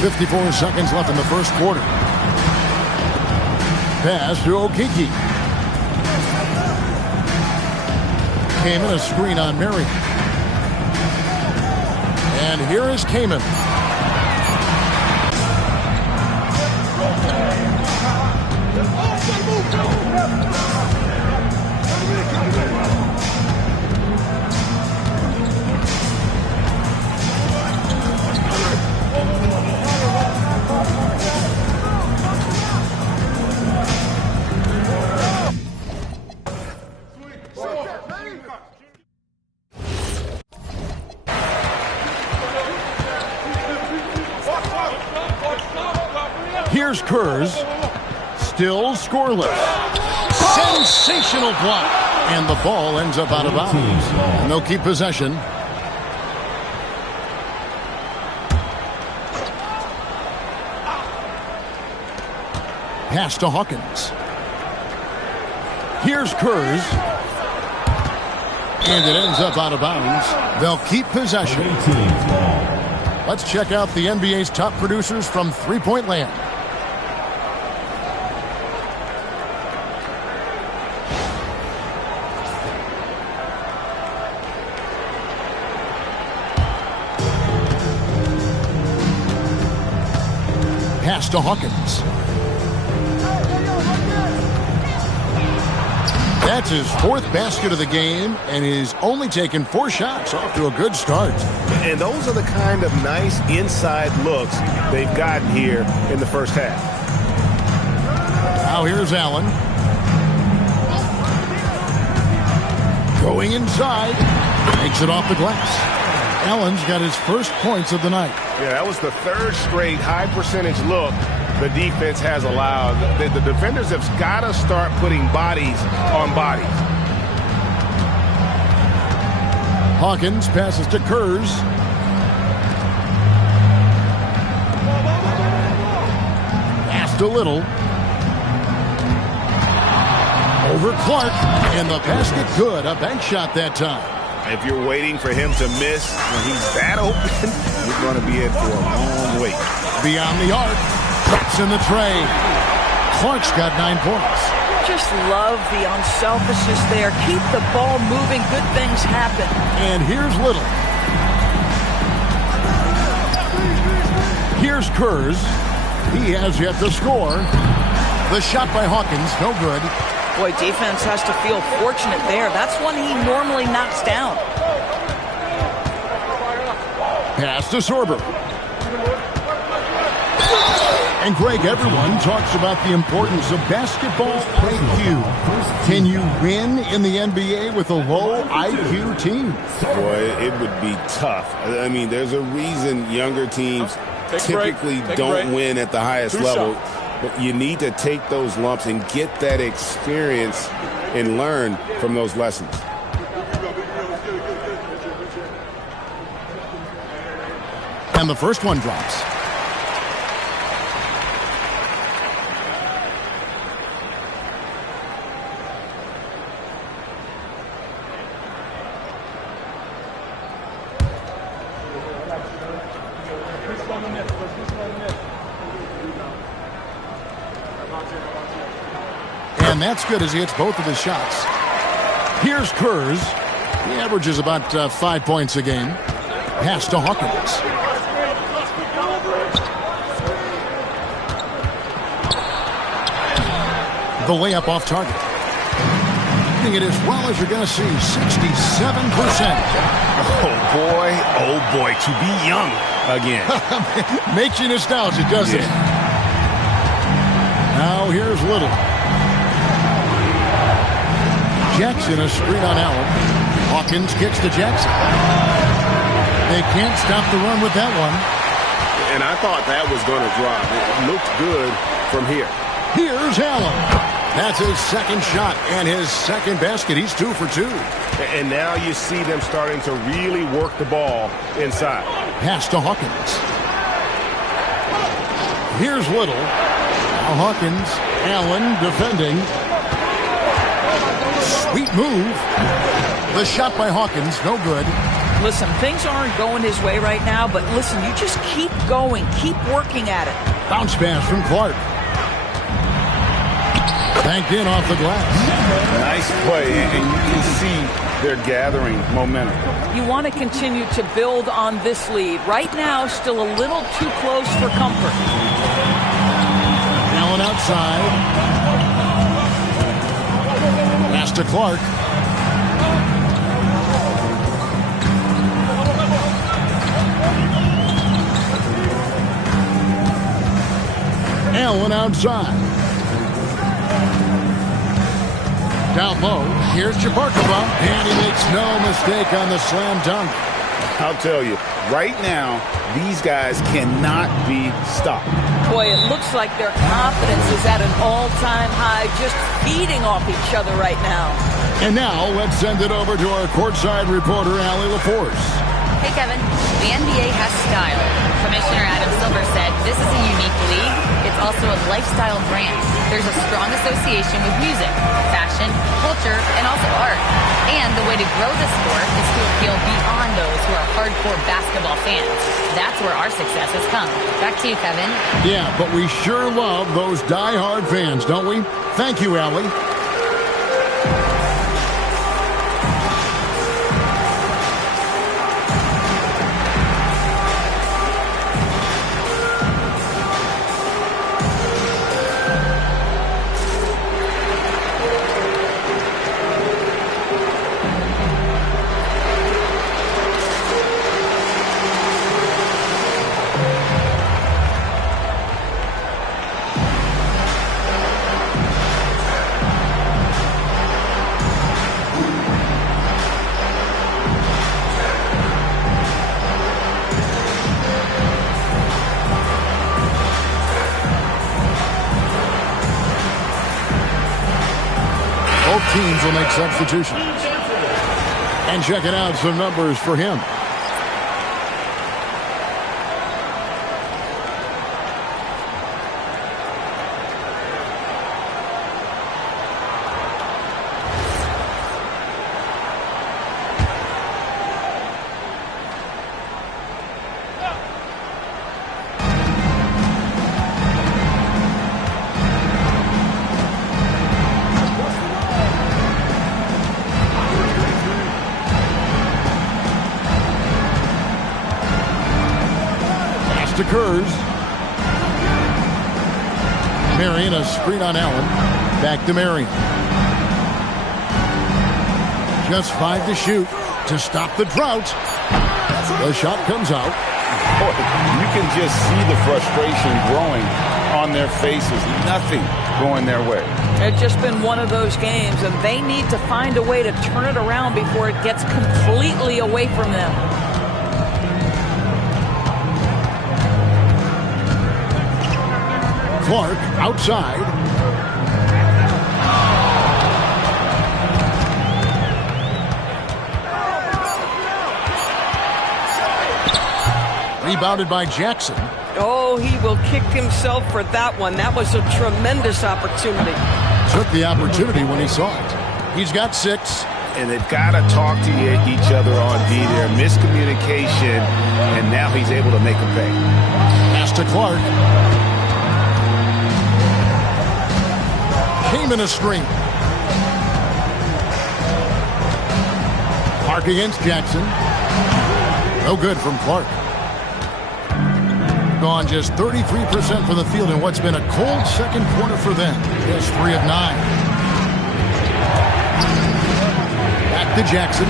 .54 seconds left in the first quarter. Pass to Yrgg. Kamen, a screen on Mary. And here is Kamen. Here's Yrgg, still scoreless. Sensational block. And the ball ends up out of bounds. And they'll keep possession. Pass to Hawkins. Here's Yrgg. And it ends up out of bounds. They'll keep possession. Let's check out the NBA's top producers from three-point land. Pass to Hawkins. That's his 4th basket of the game, and he's only taken 4 shots. Off to a good start. And those are the kind of nice inside looks they've gotten here in the first half. Now here's Allen. Going inside. Takes it off the glass. Allen's got his first points of the night. Yeah, that was the 3rd straight high percentage look the defense has allowed. The defenders have got to start putting bodies on bodies. Hawkins passes to Yrgg. Pass to Little. Over Clark. And the basket good. A bank shot that time. If you're waiting for him to miss when he's that open, you're going to be in for a long wait. Beyond the arc. Drops in the tray. Clark's got 9 points. Just love the unselfishness there. Keep the ball moving. Good things happen. And here's Little. Here's Yrgg. He has yet to score. The shot by Hawkins, no good. Boy, defense has to feel fortunate there. That's one he normally knocks down. Pass to Sorber. And Greg, everyone talks about the importance of basketball IQ. Can you win in the NBA with a low IQ team? Boy, it would be tough. I mean, there's a reason younger teams typically don't win at the highest level. But you need to take those lumps and get that experience and learn from those lessons. And the first one drops. And that's good as he hits both of his shots. Here's Yrgg. He averages about 5 points a game. Pass to Hawkins. The layup off target. Hitting it as well as you're going to see, 67%. Oh boy, to be young again. Makes you nostalgic, doesn't it? Now here's Little. Jackson, a screen on Allen. Hawkins kicks to Jackson. They can't stop the run with that one. And I thought that was going to drop. It looked good from here. Here's Allen. That's his second shot and his second basket. He's 2 for 2. And now you see them starting to really work the ball inside. Pass to Hawkins. Here's Little. Now Hawkins. Allen defending. Sweet move. The shot by Hawkins, no good. Listen, things aren't going his way right now, but listen, you just keep going. Keep working at it. Bounce pass from Clark. Banked in off the glass. Nice play, and you can see they're gathering momentum. You want to continue to build on this lead. Right now, still a little too close for comfort. Allen outside. Pass to Clark. Allen outside. Down low, here's Jabarkova, and he makes no mistake on the slam dunk. I'll tell you, right now, these guys cannot be stopped. Boy, it looks like their confidence is at an all-time high, just feeding off each other right now. And now, let's send it over to our courtside reporter, Allie LaForce. Hey, Kevin. The NBA has style. Commissioner Adam Silver said this is a unique league. It's also a lifestyle brand. There's a strong association with music, fashion, culture, and also art. And the way to grow the sport is to appeal beyond those who are hardcore basketball fans. That's where our success has come. Back to you, Kevin. Yeah, but we sure love those die-hard fans, don't we? Thank you, Allie. Both teams will make substitutions. And checking out some numbers for him. Occurs. Marion, a screen on Allen. Back to Marion. Just 5 to shoot to stop the drought. The shot comes out. Boy, you can just see the frustration growing on their faces. Nothing going their way. It's just been one of those games, and they need to find a way to turn it around before it gets completely away from them. Clark outside. Rebounded by Jackson. Oh, he will kick himself for that one. That was a tremendous opportunity. Took the opportunity when he saw it. He's got 6. And they've got to talk to each other on D there. Miscommunication, and now he's able to make a pay. Pass to Clark. Came in a screen. Clark against Jackson. No good from Clark. Gone just 33% from the field in what's been a cold second quarter for them. Just 3 of 9. Back to Jackson.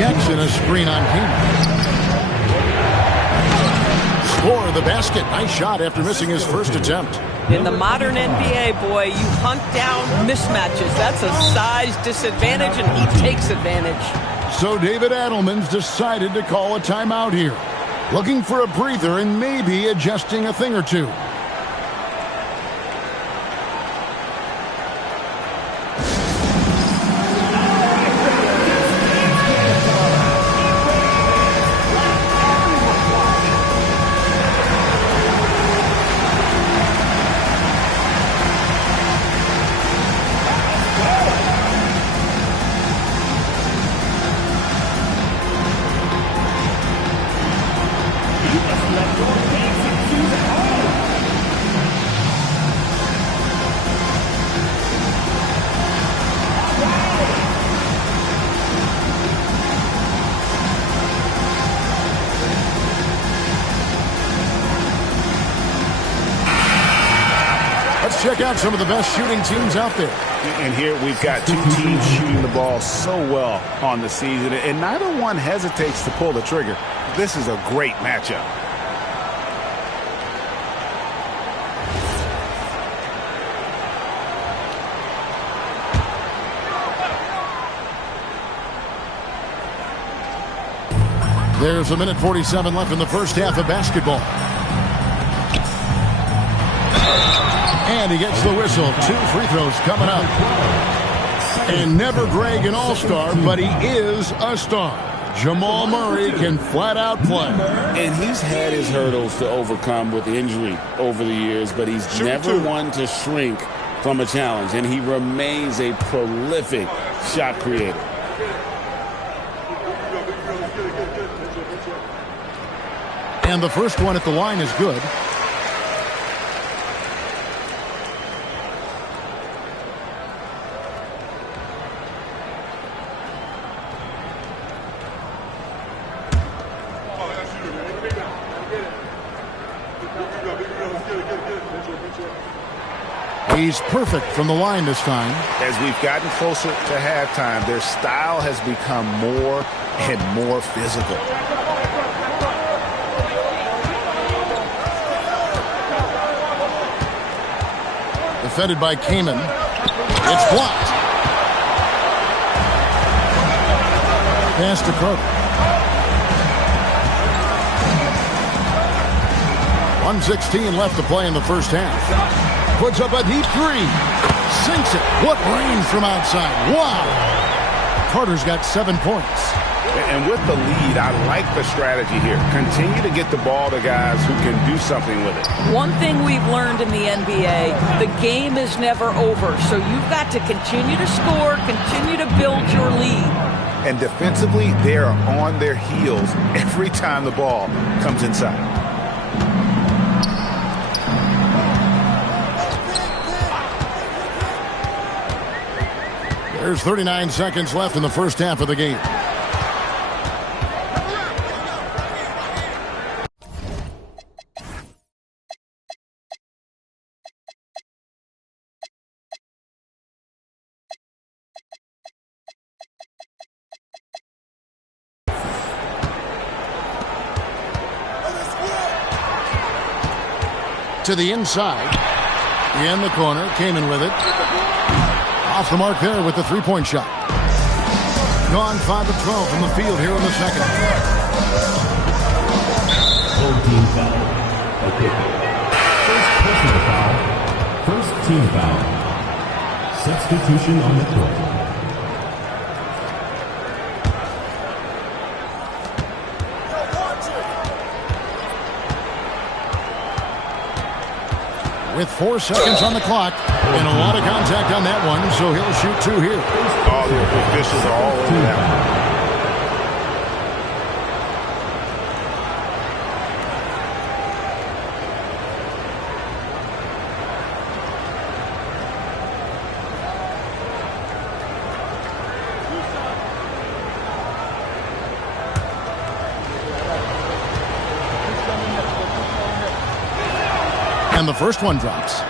Jackson, a screen on Keenan. Score the basket. Nice shot after missing his first attempt. In the modern NBA, boy, you hunt down mismatches. That's a size disadvantage, and he takes advantage. So David Adelman's decided to call a timeout here. looking for a breather and maybe adjusting a thing or two. Let's check out some of the best shooting teams out there. And here we've got two teams shooting the ball so well on the season, and neither one hesitates to pull the trigger. This is a great matchup. There's 1:47 left in the first half of basketball. And he gets the whistle. 2 free throws coming up. And never Greg an all-star, but he is a star. Jamal Murray can flat out play. And he's had his hurdles to overcome with injury over the years, but he's never one to shrink from a challenge. And he remains a prolific shot creator. And the first one at the line is good. He's perfect from the line this time. As we've gotten closer to halftime, their style has become more and more physical. Defended by Kaman. It's blocked. Pass to Cook. 1:16 left to play in the first half. Puts up a deep three. Sinks it. What range from outside. Wow. Carter's got 7 points. And with the lead, I like the strategy here. Continue to get the ball to guys who can do something with it. One thing we've learned in the NBA, the game is never over. So you've got to continue to score, continue to build your lead. And defensively, they are on their heels every time the ball comes inside. There's 39 seconds left in the first half of the game. To the inside. In the corner. Kaman with it. Off the mark there with the three-point shot. Gone 5 of 12 from the field here in the second. Full team foul. Okay. First personal foul. First team foul. Substitution on the court. With 4 seconds on the clock and a lot of contact on that one, so he'll shoot 2 here. All the officials are all over that. And the first one drops.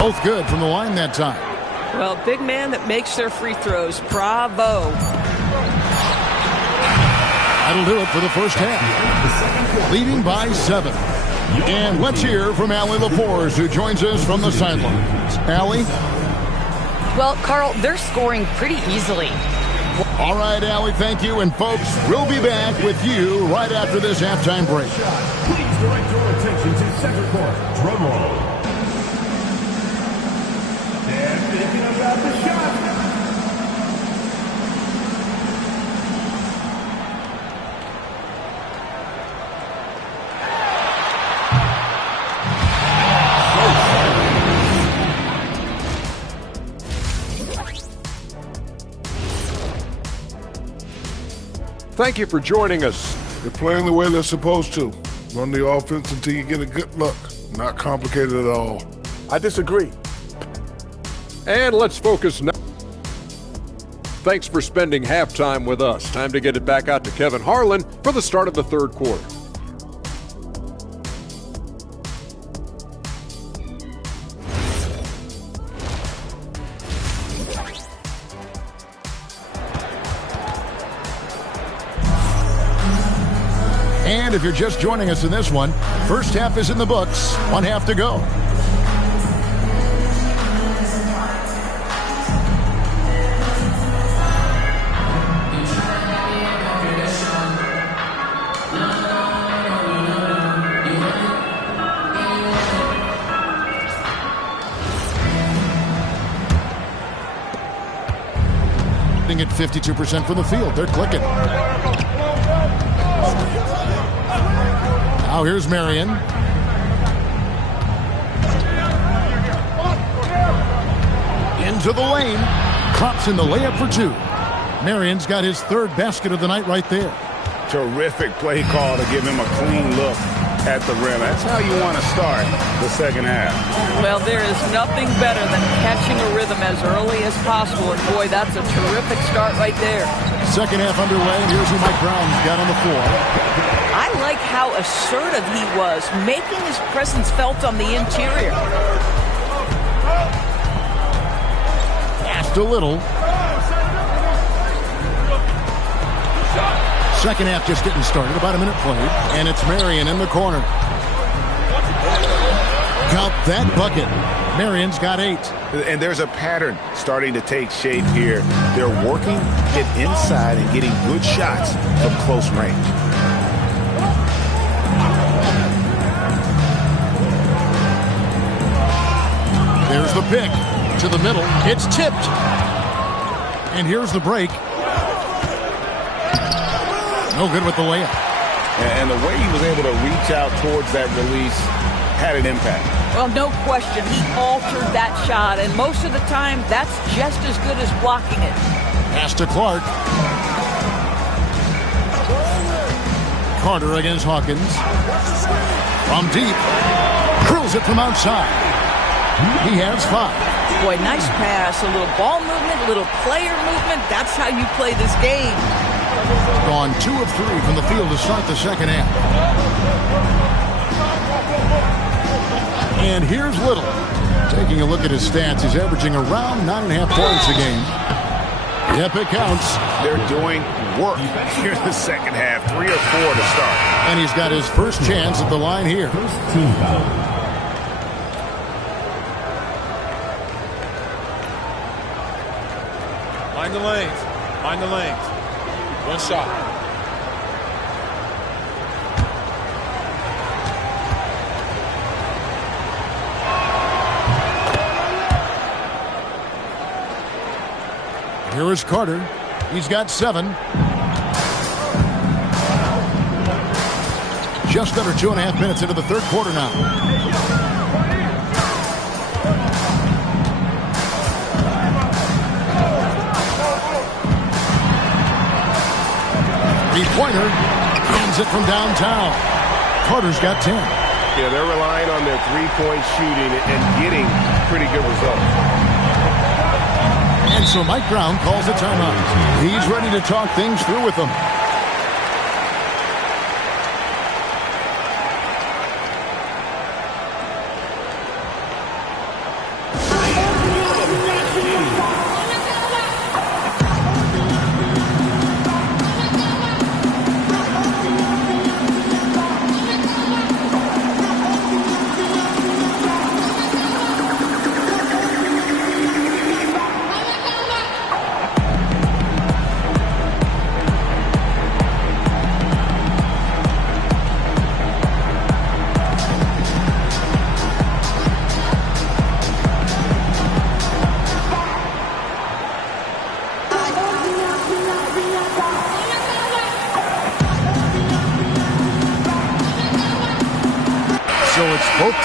Both good from the line that time. Well, big man that makes their free throws. Bravo. That'll do it for the first half. Leading by 7. And let's hear from Allie Laporte, who joins us from the sidelines. Allie? Well, Carl, they're scoring pretty easily. All right, Allie, thank you. And folks, we'll be back with you right after this halftime break. Please direct your attention to center court. Drum roll. And thinking about the shot. Thank you for joining us. They're playing the way they're supposed to. Run the offense until you get a good look. Not complicated at all. I disagree. And let's focus now. Thanks for spending halftime with us. Time to get it back out to Kevin Harlan for the start of the third quarter. And if you're just joining us in this one, first half is in the books. 1 half to go. At 52% from the field. They're clicking. Now here's Marion. Into the lane. Klops in the layup for 2. Marion's got his 3rd basket of the night right there. Terrific play call to give him a clean look at the rim. That's how you want to start the second half. Well, there is nothing better than catching a rhythm as early as possible. And boy, that's a terrific start right there. Second half underway. Here's who Mike Brown's got on the floor. I like how assertive he was, making his presence felt on the interior. Passed a little. Second half just getting started. About a minute played. And it's Marion in the corner. Count that bucket. Marion's got 8. And there's a pattern starting to take shape here. They're working it inside and getting good shots from close range. There's the pick to the middle. It's tipped. And here's the break. No good with the layup. And the way he was able to reach out towards that release had an impact. Well, no question. He altered that shot, and most of the time, that's just as good as blocking it. Pass to Clark. Carter against Hawkins. From deep. Curls it from outside. He has 5. Boy, nice pass. A little ball movement, a little player movement. That's how you play this game. Gone 2 of 3 from the field to start the second half. And here's Little. Taking a look at his stats, he's averaging around 9.5 points a game. Yep, it counts. They're doing work here in the second half. 3 or 4 to start. And he's got his first chance at the line here. First team foul. Find the lanes. Find the lanes. One shot. Here is Carter. He's got 7. Just under 2.5 minutes into the third quarter now. Three-pointer, hands it from downtown. Carter's got 10. Yeah, they're relying on their three-point shooting and getting pretty good results. And so Mike Brown calls a timeout. He's ready to talk things through with them.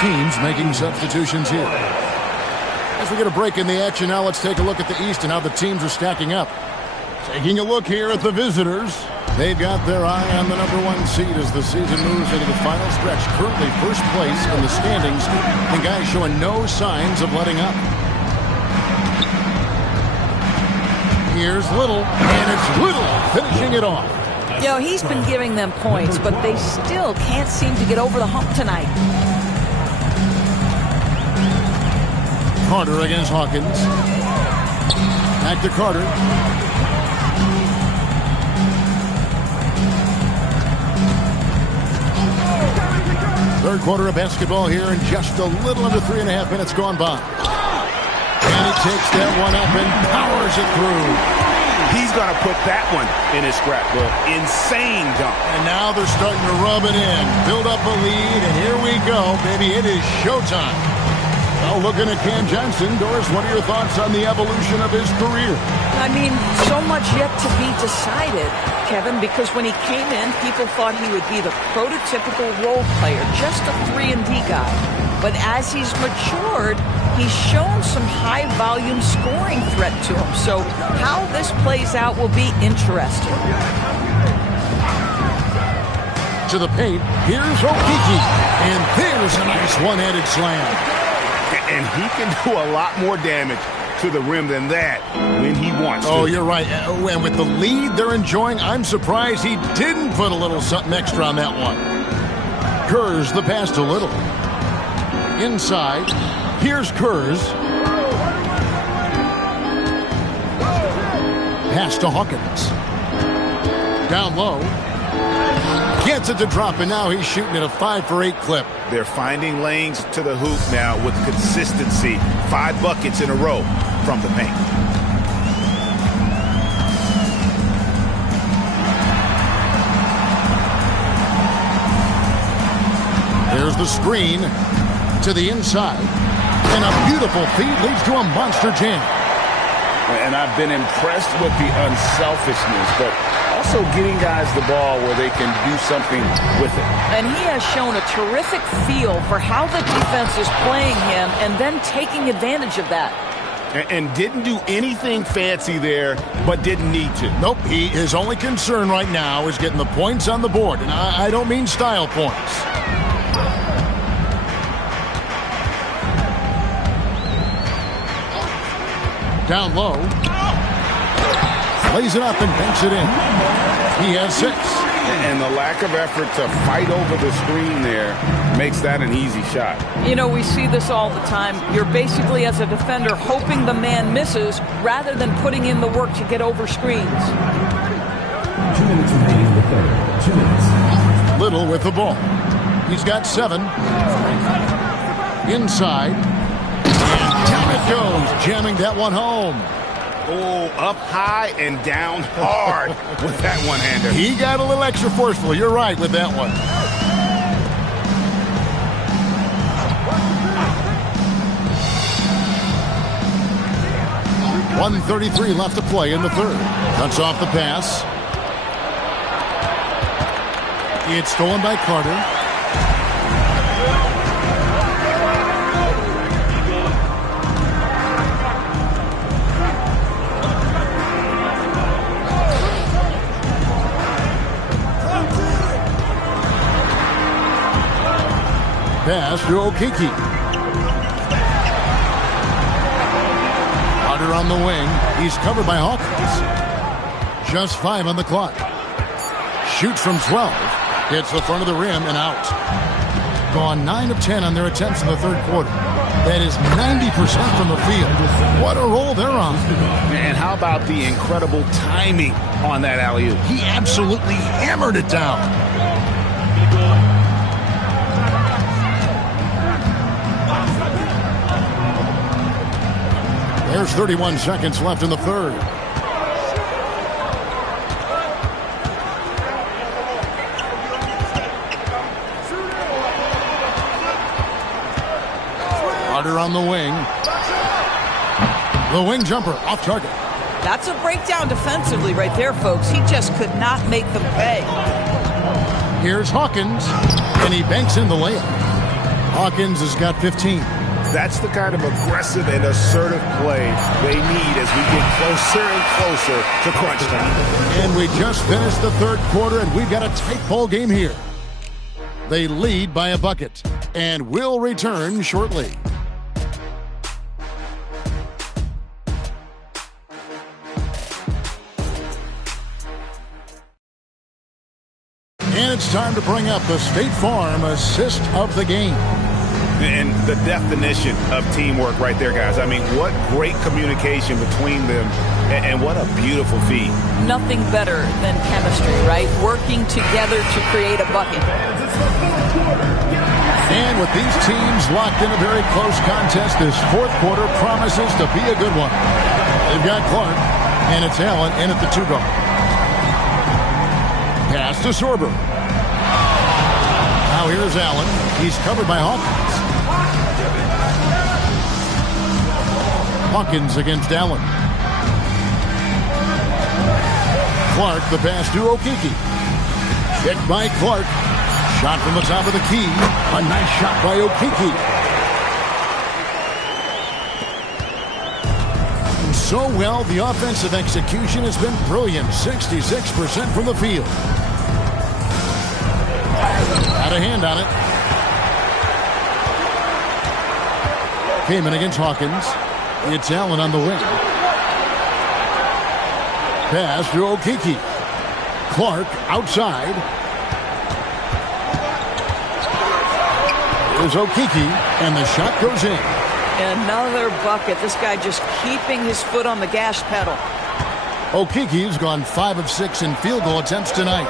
teams making substitutions here. As we get a break in the action now, let's take a look at the East and how the teams are stacking up. Taking a look here at the visitors. They've got their eye on the #1 seed as the season moves into the final stretch. Currently first place in the standings. The guys showing no signs of letting up. Here's Little, and it's Little finishing it off. You know, he's been giving them points, but they still can't seem to get over the hump tonight. Carter against Hawkins. Back to Carter. Third quarter of basketball here, and just a little under 3.5 minutes gone by. And he takes that one up and powers it through. He's going to put that one in his scrapbook. Insane dunk. And now they're starting to rub it in. Build up a lead, and here we go, baby. It is showtime. Well, looking at Cam Johnson, Doris, what are your thoughts on the evolution of his career? I mean, so much yet to be decided, Kevin, because when he came in, people thought he would be the prototypical role player, just a 3-and-D guy. But as he's matured, he's shown some high-volume scoring threat to him. So how this plays out will be interesting. To the paint, here's Yrgg. And there's a nice one-handed slam. And he can do a lot more damage to the rim than that when he wants to. Oh, you're right. And with the lead they're enjoying, I'm surprised he didn't put a little something extra on that one. Kurz the pass to Little. Inside, here's Kurz. Pass to Hawkins. Down low. Gets it to drop, and now he's shooting at a 5-for-8 clip. They're finding lanes to the hoop now with consistency. 5 buckets in a row from the paint. There's the screen to the inside. And a beautiful feed leads to a monster jam. And I've been impressed with the unselfishness, but also getting guys the ball where they can do something with it. And he has shown a terrific feel for how the defense is playing him and then taking advantage of that. And didn't do anything fancy there, but didn't need to. Nope, his only concern right now is getting the points on the board. And I don't mean style points. Down low. Lays it up and banks it in. He has 6. And the lack of effort to fight over the screen there makes that an easy shot. You know, we see this all the time. You're basically, as a defender, hoping the man misses rather than putting in the work to get over screens. 2 minutes remaining in the third. 2 minutes. Little with the ball. He's got 7. Inside. And down it goes, jamming that one home. Oh, up high and down hard with that one-hander. He got a little extra forceful. You're right with that one. .133 left to play in the third. Cuts off the pass. It's stolen by Carter. Pass to Yrgg. Carter on the wing. He's covered by Hawkins. Just 5 on the clock. Shoots from 12. Hits the front of the rim and out. Gone 9 of 10 on their attempts in the third quarter. That is 90% from the field. What a roll they're on. And how about the incredible timing on that alley-oop? He absolutely hammered it down. There's 31 seconds left in the third. Carter on the wing. The wing jumper off target. That's a breakdown defensively right there, folks. He just could not make them pay. Here's Hawkins, and he banks in the layup. Hawkins has got 15. That's the kind of aggressive and assertive play they need as we get closer and closer to crunch time. And we just finished the third quarter, and we've got a tight ball game here. They lead by a bucket, and will return shortly. And it's time to bring up the State Farm assist of the game. And the definition of teamwork right there, guys. I mean, what great communication between them, and what a beautiful feat. Nothing better than chemistry, right? Working together to create a bucket. And with these teams locked in a very close contest, this fourth quarter promises to be a good one. They've got Clark, and it's Allen in at the 2-guard. Pass to Sorber. Now here's Allen. He's covered by Hawkins. Hawkins against Allen. Clark, the pass to Yrgg. Checked by Clark. Shot from the top of the key. A nice shot by Yrgg. So well, the offensive execution has been brilliant. 66% from the field. Had a hand on it. Kamen against Hawkins. It's Allen on the wing. Pass to Yrgg. Clark outside. Here's Yrgg, and the shot goes in. Another bucket. This guy just keeping his foot on the gas pedal. Yrgg's gone 5 of 6 in field goal attempts tonight.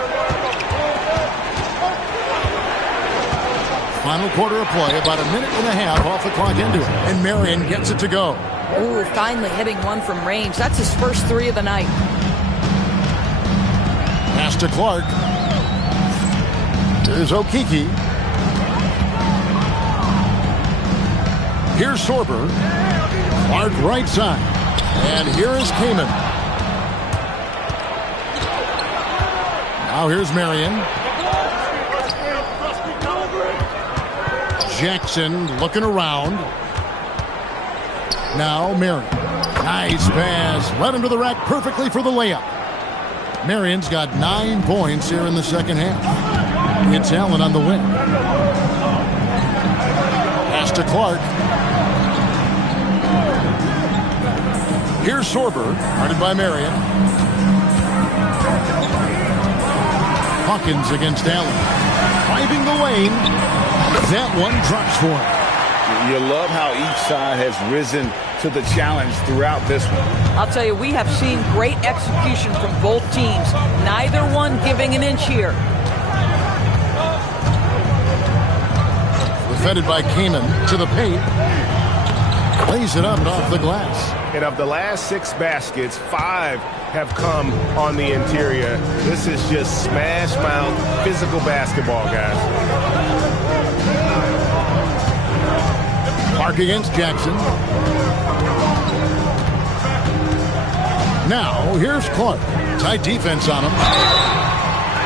Final quarter of play, about a minute and a half off the clock into it. And Marion gets it to go. Ooh, finally hitting one from range. That's his first 3 of the night. Pass to Clark. Here's Yrgg. Here's Sorber. Clark right side. And here is Kamen. Now here's Marion. Jackson looking around. Now Marion. Nice pass. Right into the rack perfectly for the layup. Marion's got 9 points here in the second half. It's Allen on the wing. Pass to Clark. Here's Sorber. Guarded by Marion. Hawkins against Allen. Driving the lane. That one drops for him. You love how each side has risen to the challenge throughout this one. I'll tell you, we have seen great execution from both teams. Neither one giving an inch here. Defended by Kamen to the paint. Lays it up and off the glass. And of the last 6 baskets, 5 have come on the interior. This is just smash mouth physical basketball, guys. Clark against Jackson. Now, here's Clark. Tight defense on him.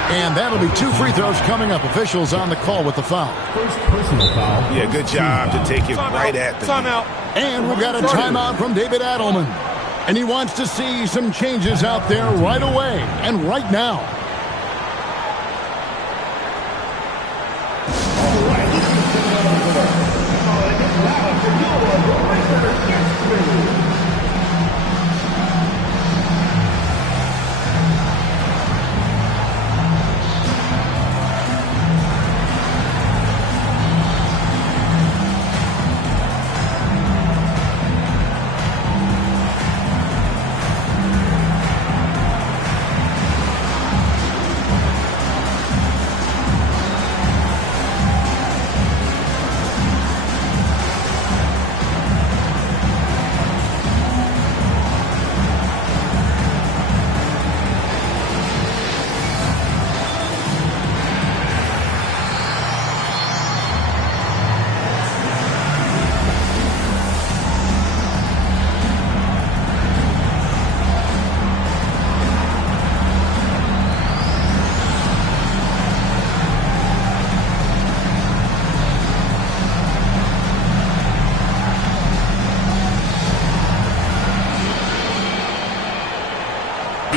And that'll be 2 free throws coming up. Officials on the call with the foul. First personal foul. Yeah, good job to take it right at them. Timeout. And we've got a timeout from David Adelman. And he wants to see some changes out there right away and right now.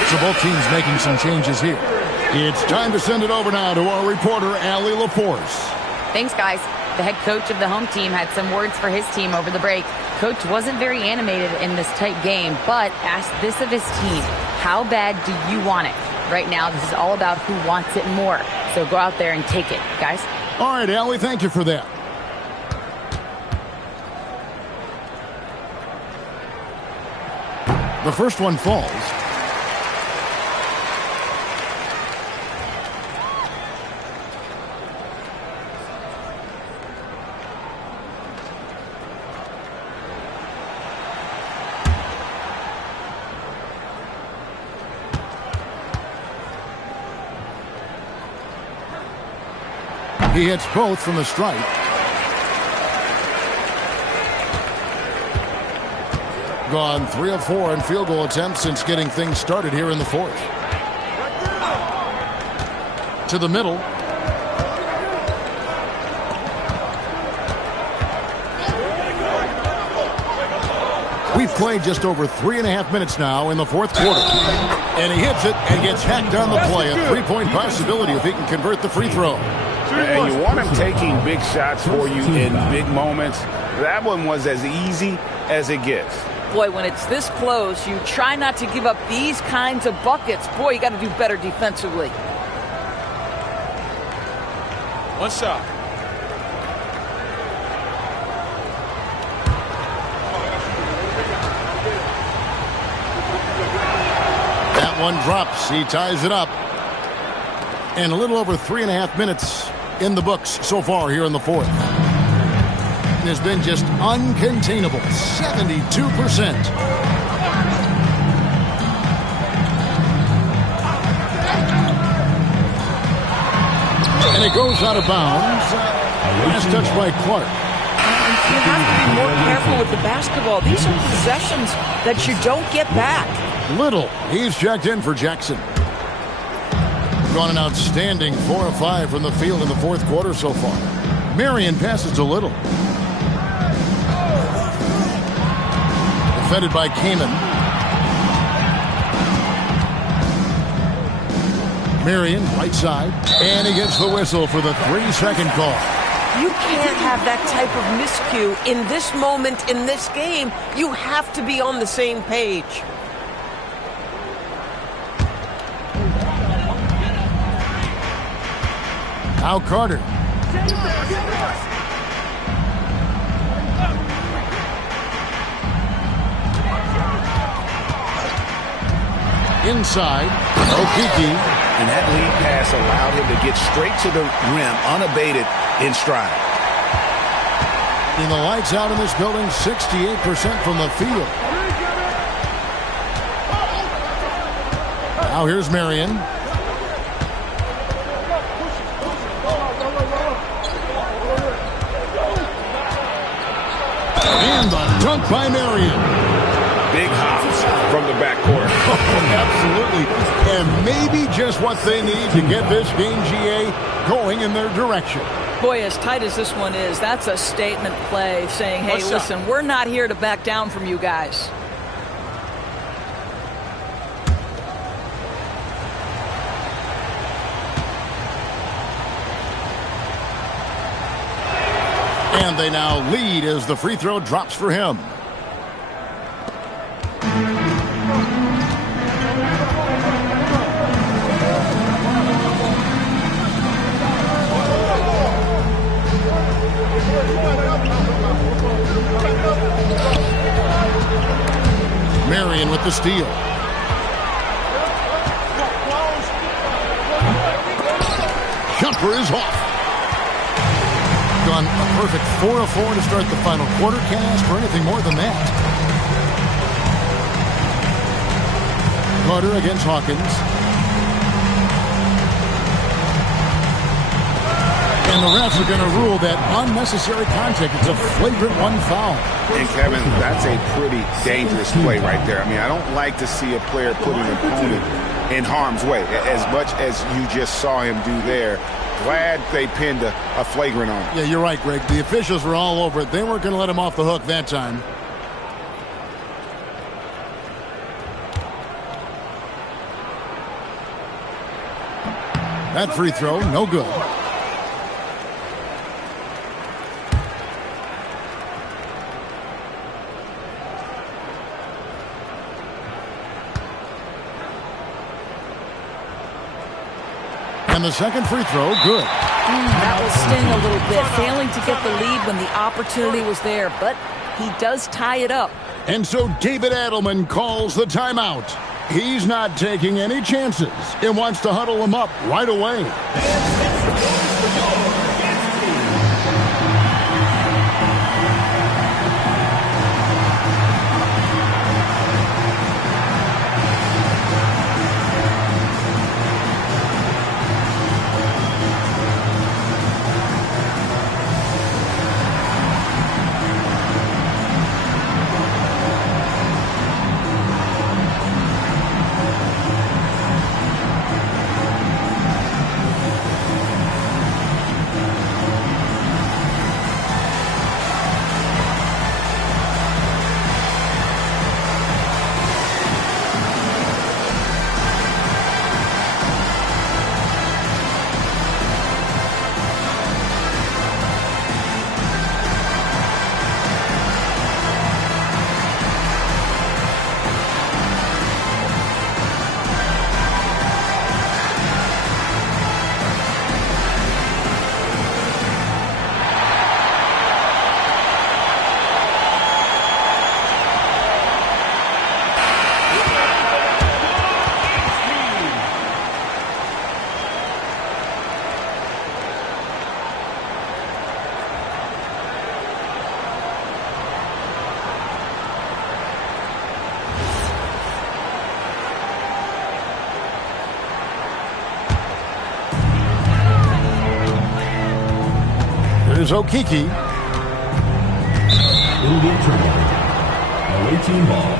So both teams making some changes here. It's time to send it over now to our reporter, Allie LaForce. Thanks, guys. The head coach of the home team had some words for his team over the break. Coach wasn't very animated in this tight game, but asked this of his team: how bad do you want it? Right now, this is all about who wants it more. So go out there and take it, guys. All right, Allie, thank you for that. The first one falls. He hits both from the strike. Gone 3 of 4 in field goal attempts since getting things started here in the fourth. To the middle. We've played just over 3.5 minutes now in the fourth quarter. And he hits it and gets hacked on the play. A 3-point possibility if he can convert the free throw. And you want him taking big shots for you in big moments. That one was as easy as it gets. Boy, when it's this close, you try not to give up these kinds of buckets. Boy, you got to do better defensively. One shot. That one drops. He ties it up. And a little over 3.5 minutes in the books so far here in the fourth. It has been just uncontainable. 72%. And it goes out of bounds. Last touch by Clark. You have to be more careful with the basketball. These are possessions that you don't get back. Little. He's checked in for Jackson. Gone an outstanding 4 of 5 from the field in the fourth quarter so far. Marion passes to Little. Defended by Kamen. Marion, right side. And he gets the whistle for the 3-second call. You can't have that type of miscue in this moment, in this game. You have to be on the same page. Now Carter. Inside, Okiki. And that lead pass allowed him to get straight to the rim, unabated in stride. In the lights out in this building, 68% from the field. Now here's Marion. And the dunk by Marion. Big hops from the backcourt. Absolutely. And maybe just what they need to get this game, GA, going in their direction. Boy, as tight as this one is, that's a statement play saying, hey, listen, we're not here to back down from you guys. And they now lead as the free throw drops for him. Marion with the steal. Jumper is off. Gone a perfect 4 of 4 to start the final quarter. Can't ask for anything more than that. Carter against Hawkins. And the refs are going to rule that unnecessary contact. It's a flagrant 1 foul. And Kevin, that's a pretty dangerous play right there. I mean, I don't like to see a player put an opponent in harm's way as much as you just saw him do there. Glad they pinned a flagrant on him. Yeah, you're right, Greg. The officials were all over it. They weren't going to let him off the hook that time. That free throw, no good. And the second free throw, good. That will sting a little bit, failing to get the lead when the opportunity was there, but he does tie it up. And so David Adelman calls the timeout. He's not taking any chances and wants to huddle them up right away. Here's Yrgg. It'll be a turnover. Away team ball.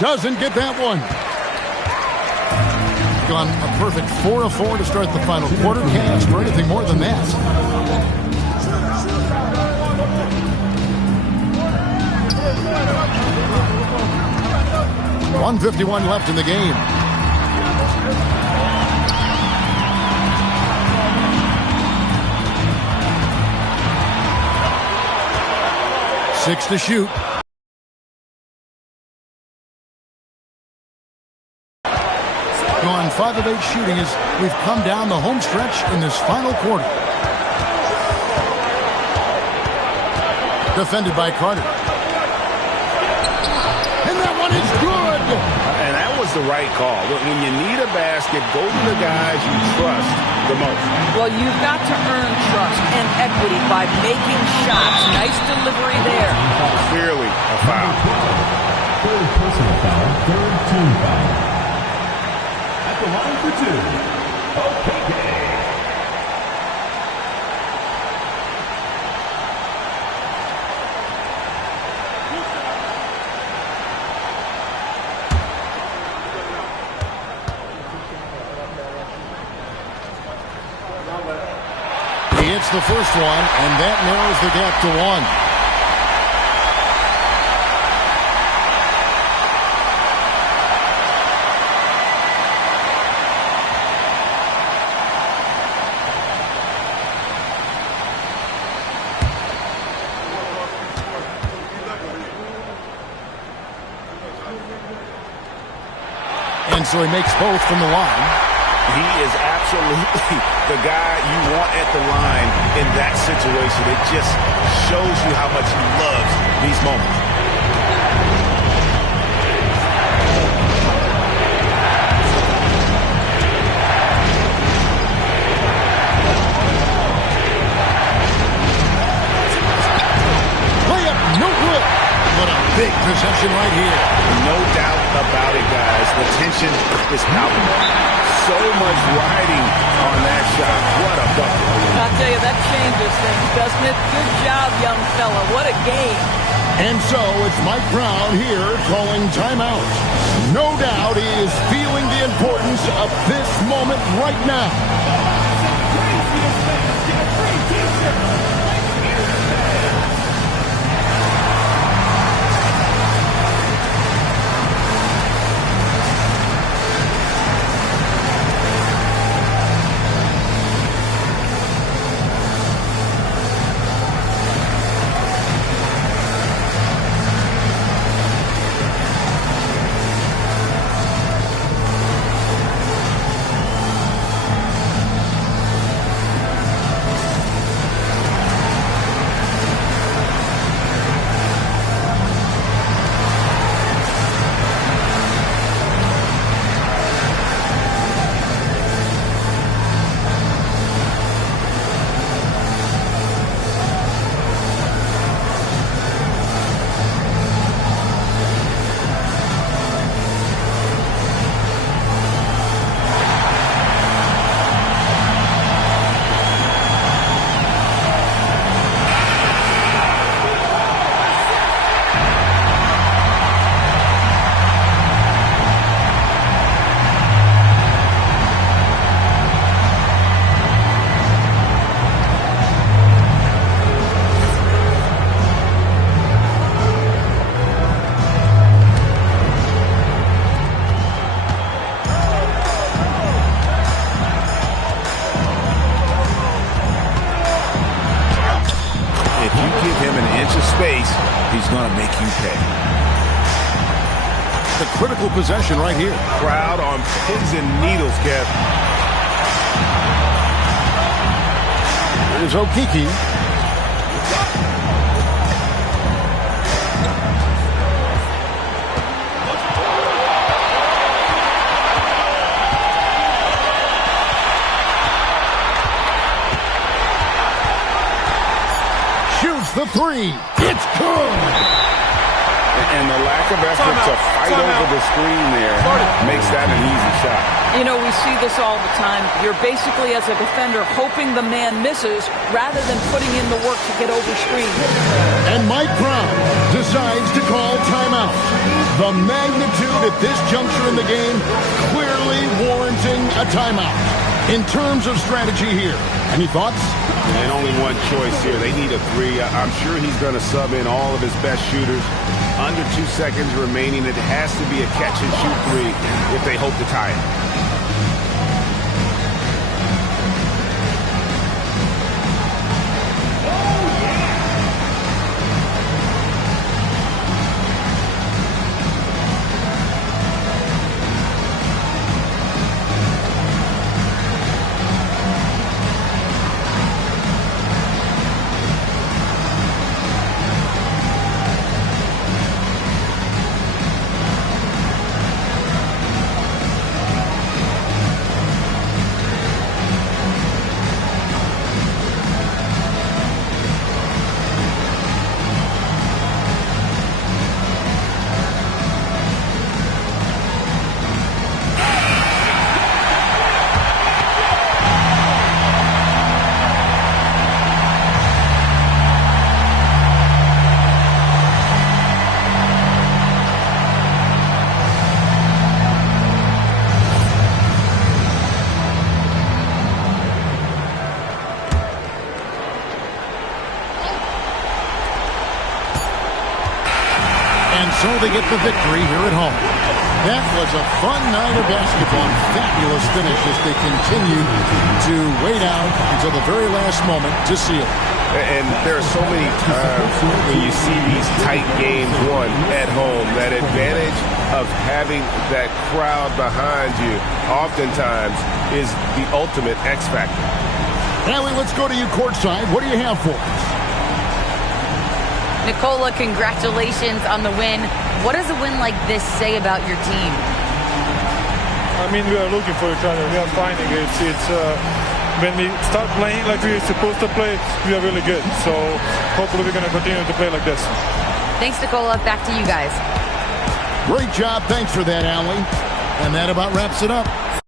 Doesn't get that one. Gone a perfect 4 of 4 to start the final quarter. Can't ask for anything more than that. .151 left in the game. Six to shoot. Gone 5 of 8 shooting as we've come down the home stretch in this final quarter. Defended by Carter. And that one is good! And that was the right call. When you need a basket, go to the guys you trust the most. Well, you've got to earn trust and equity by making shots. Nice delivery there. Clearly a foul. Third personal foul, third team foul. At the line for two, Yrgg. He hits the first one, and that narrows the gap to 1. And so he makes both from the line. He is absolutely the guy you want at the line in that situation. It just shows you how much he loves these moments. Layup, no good. What a big possession right here. No doubt about it, guys. The tension is palpable. So much riding on that shot. What a bucket. I'll tell you, that changes things, doesn't it? Good job, young fella. What a game. And so it's Mike Brown here calling timeout. No doubt he is feeling the importance of this moment right now. Critical possession right here. Crowd on pins and needles, Kev. There's Yrgg. Shoots the three. It's good. And the lack of effort to fight over the screen there makes that an easy shot. You know, we see this all the time. You're basically, as a defender, hoping the man misses rather than putting in the work to get over screen. And Mike Brown decides to call timeout. The magnitude at this juncture in the game clearly warranting a timeout. In terms of strategy here, any thoughts? And only one choice here. They need a three. I'm sure he's going to sub in all of his best shooters. Under 2 seconds remaining. It has to be a catch-and-shoot three if they hope to tie it. So they get the victory here at home. That was a fun night of basketball. Fabulous finish as they continue to wait out until the very last moment to seal it. And there are so many times when you see these tight games won at home, that advantage of having that crowd behind you oftentimes is the ultimate X factor. Allie, let's go to you courtside. What do you have for us? Nicola, congratulations on the win. What does a win like this say about your team? I mean, we are looking for each other. We are finding it. When we start playing like we're supposed to play, we are really good. So hopefully we're going to continue to play like this. Thanks, Nicola. Back to you guys. Great job. Thanks for that, Allie. And that about wraps it up.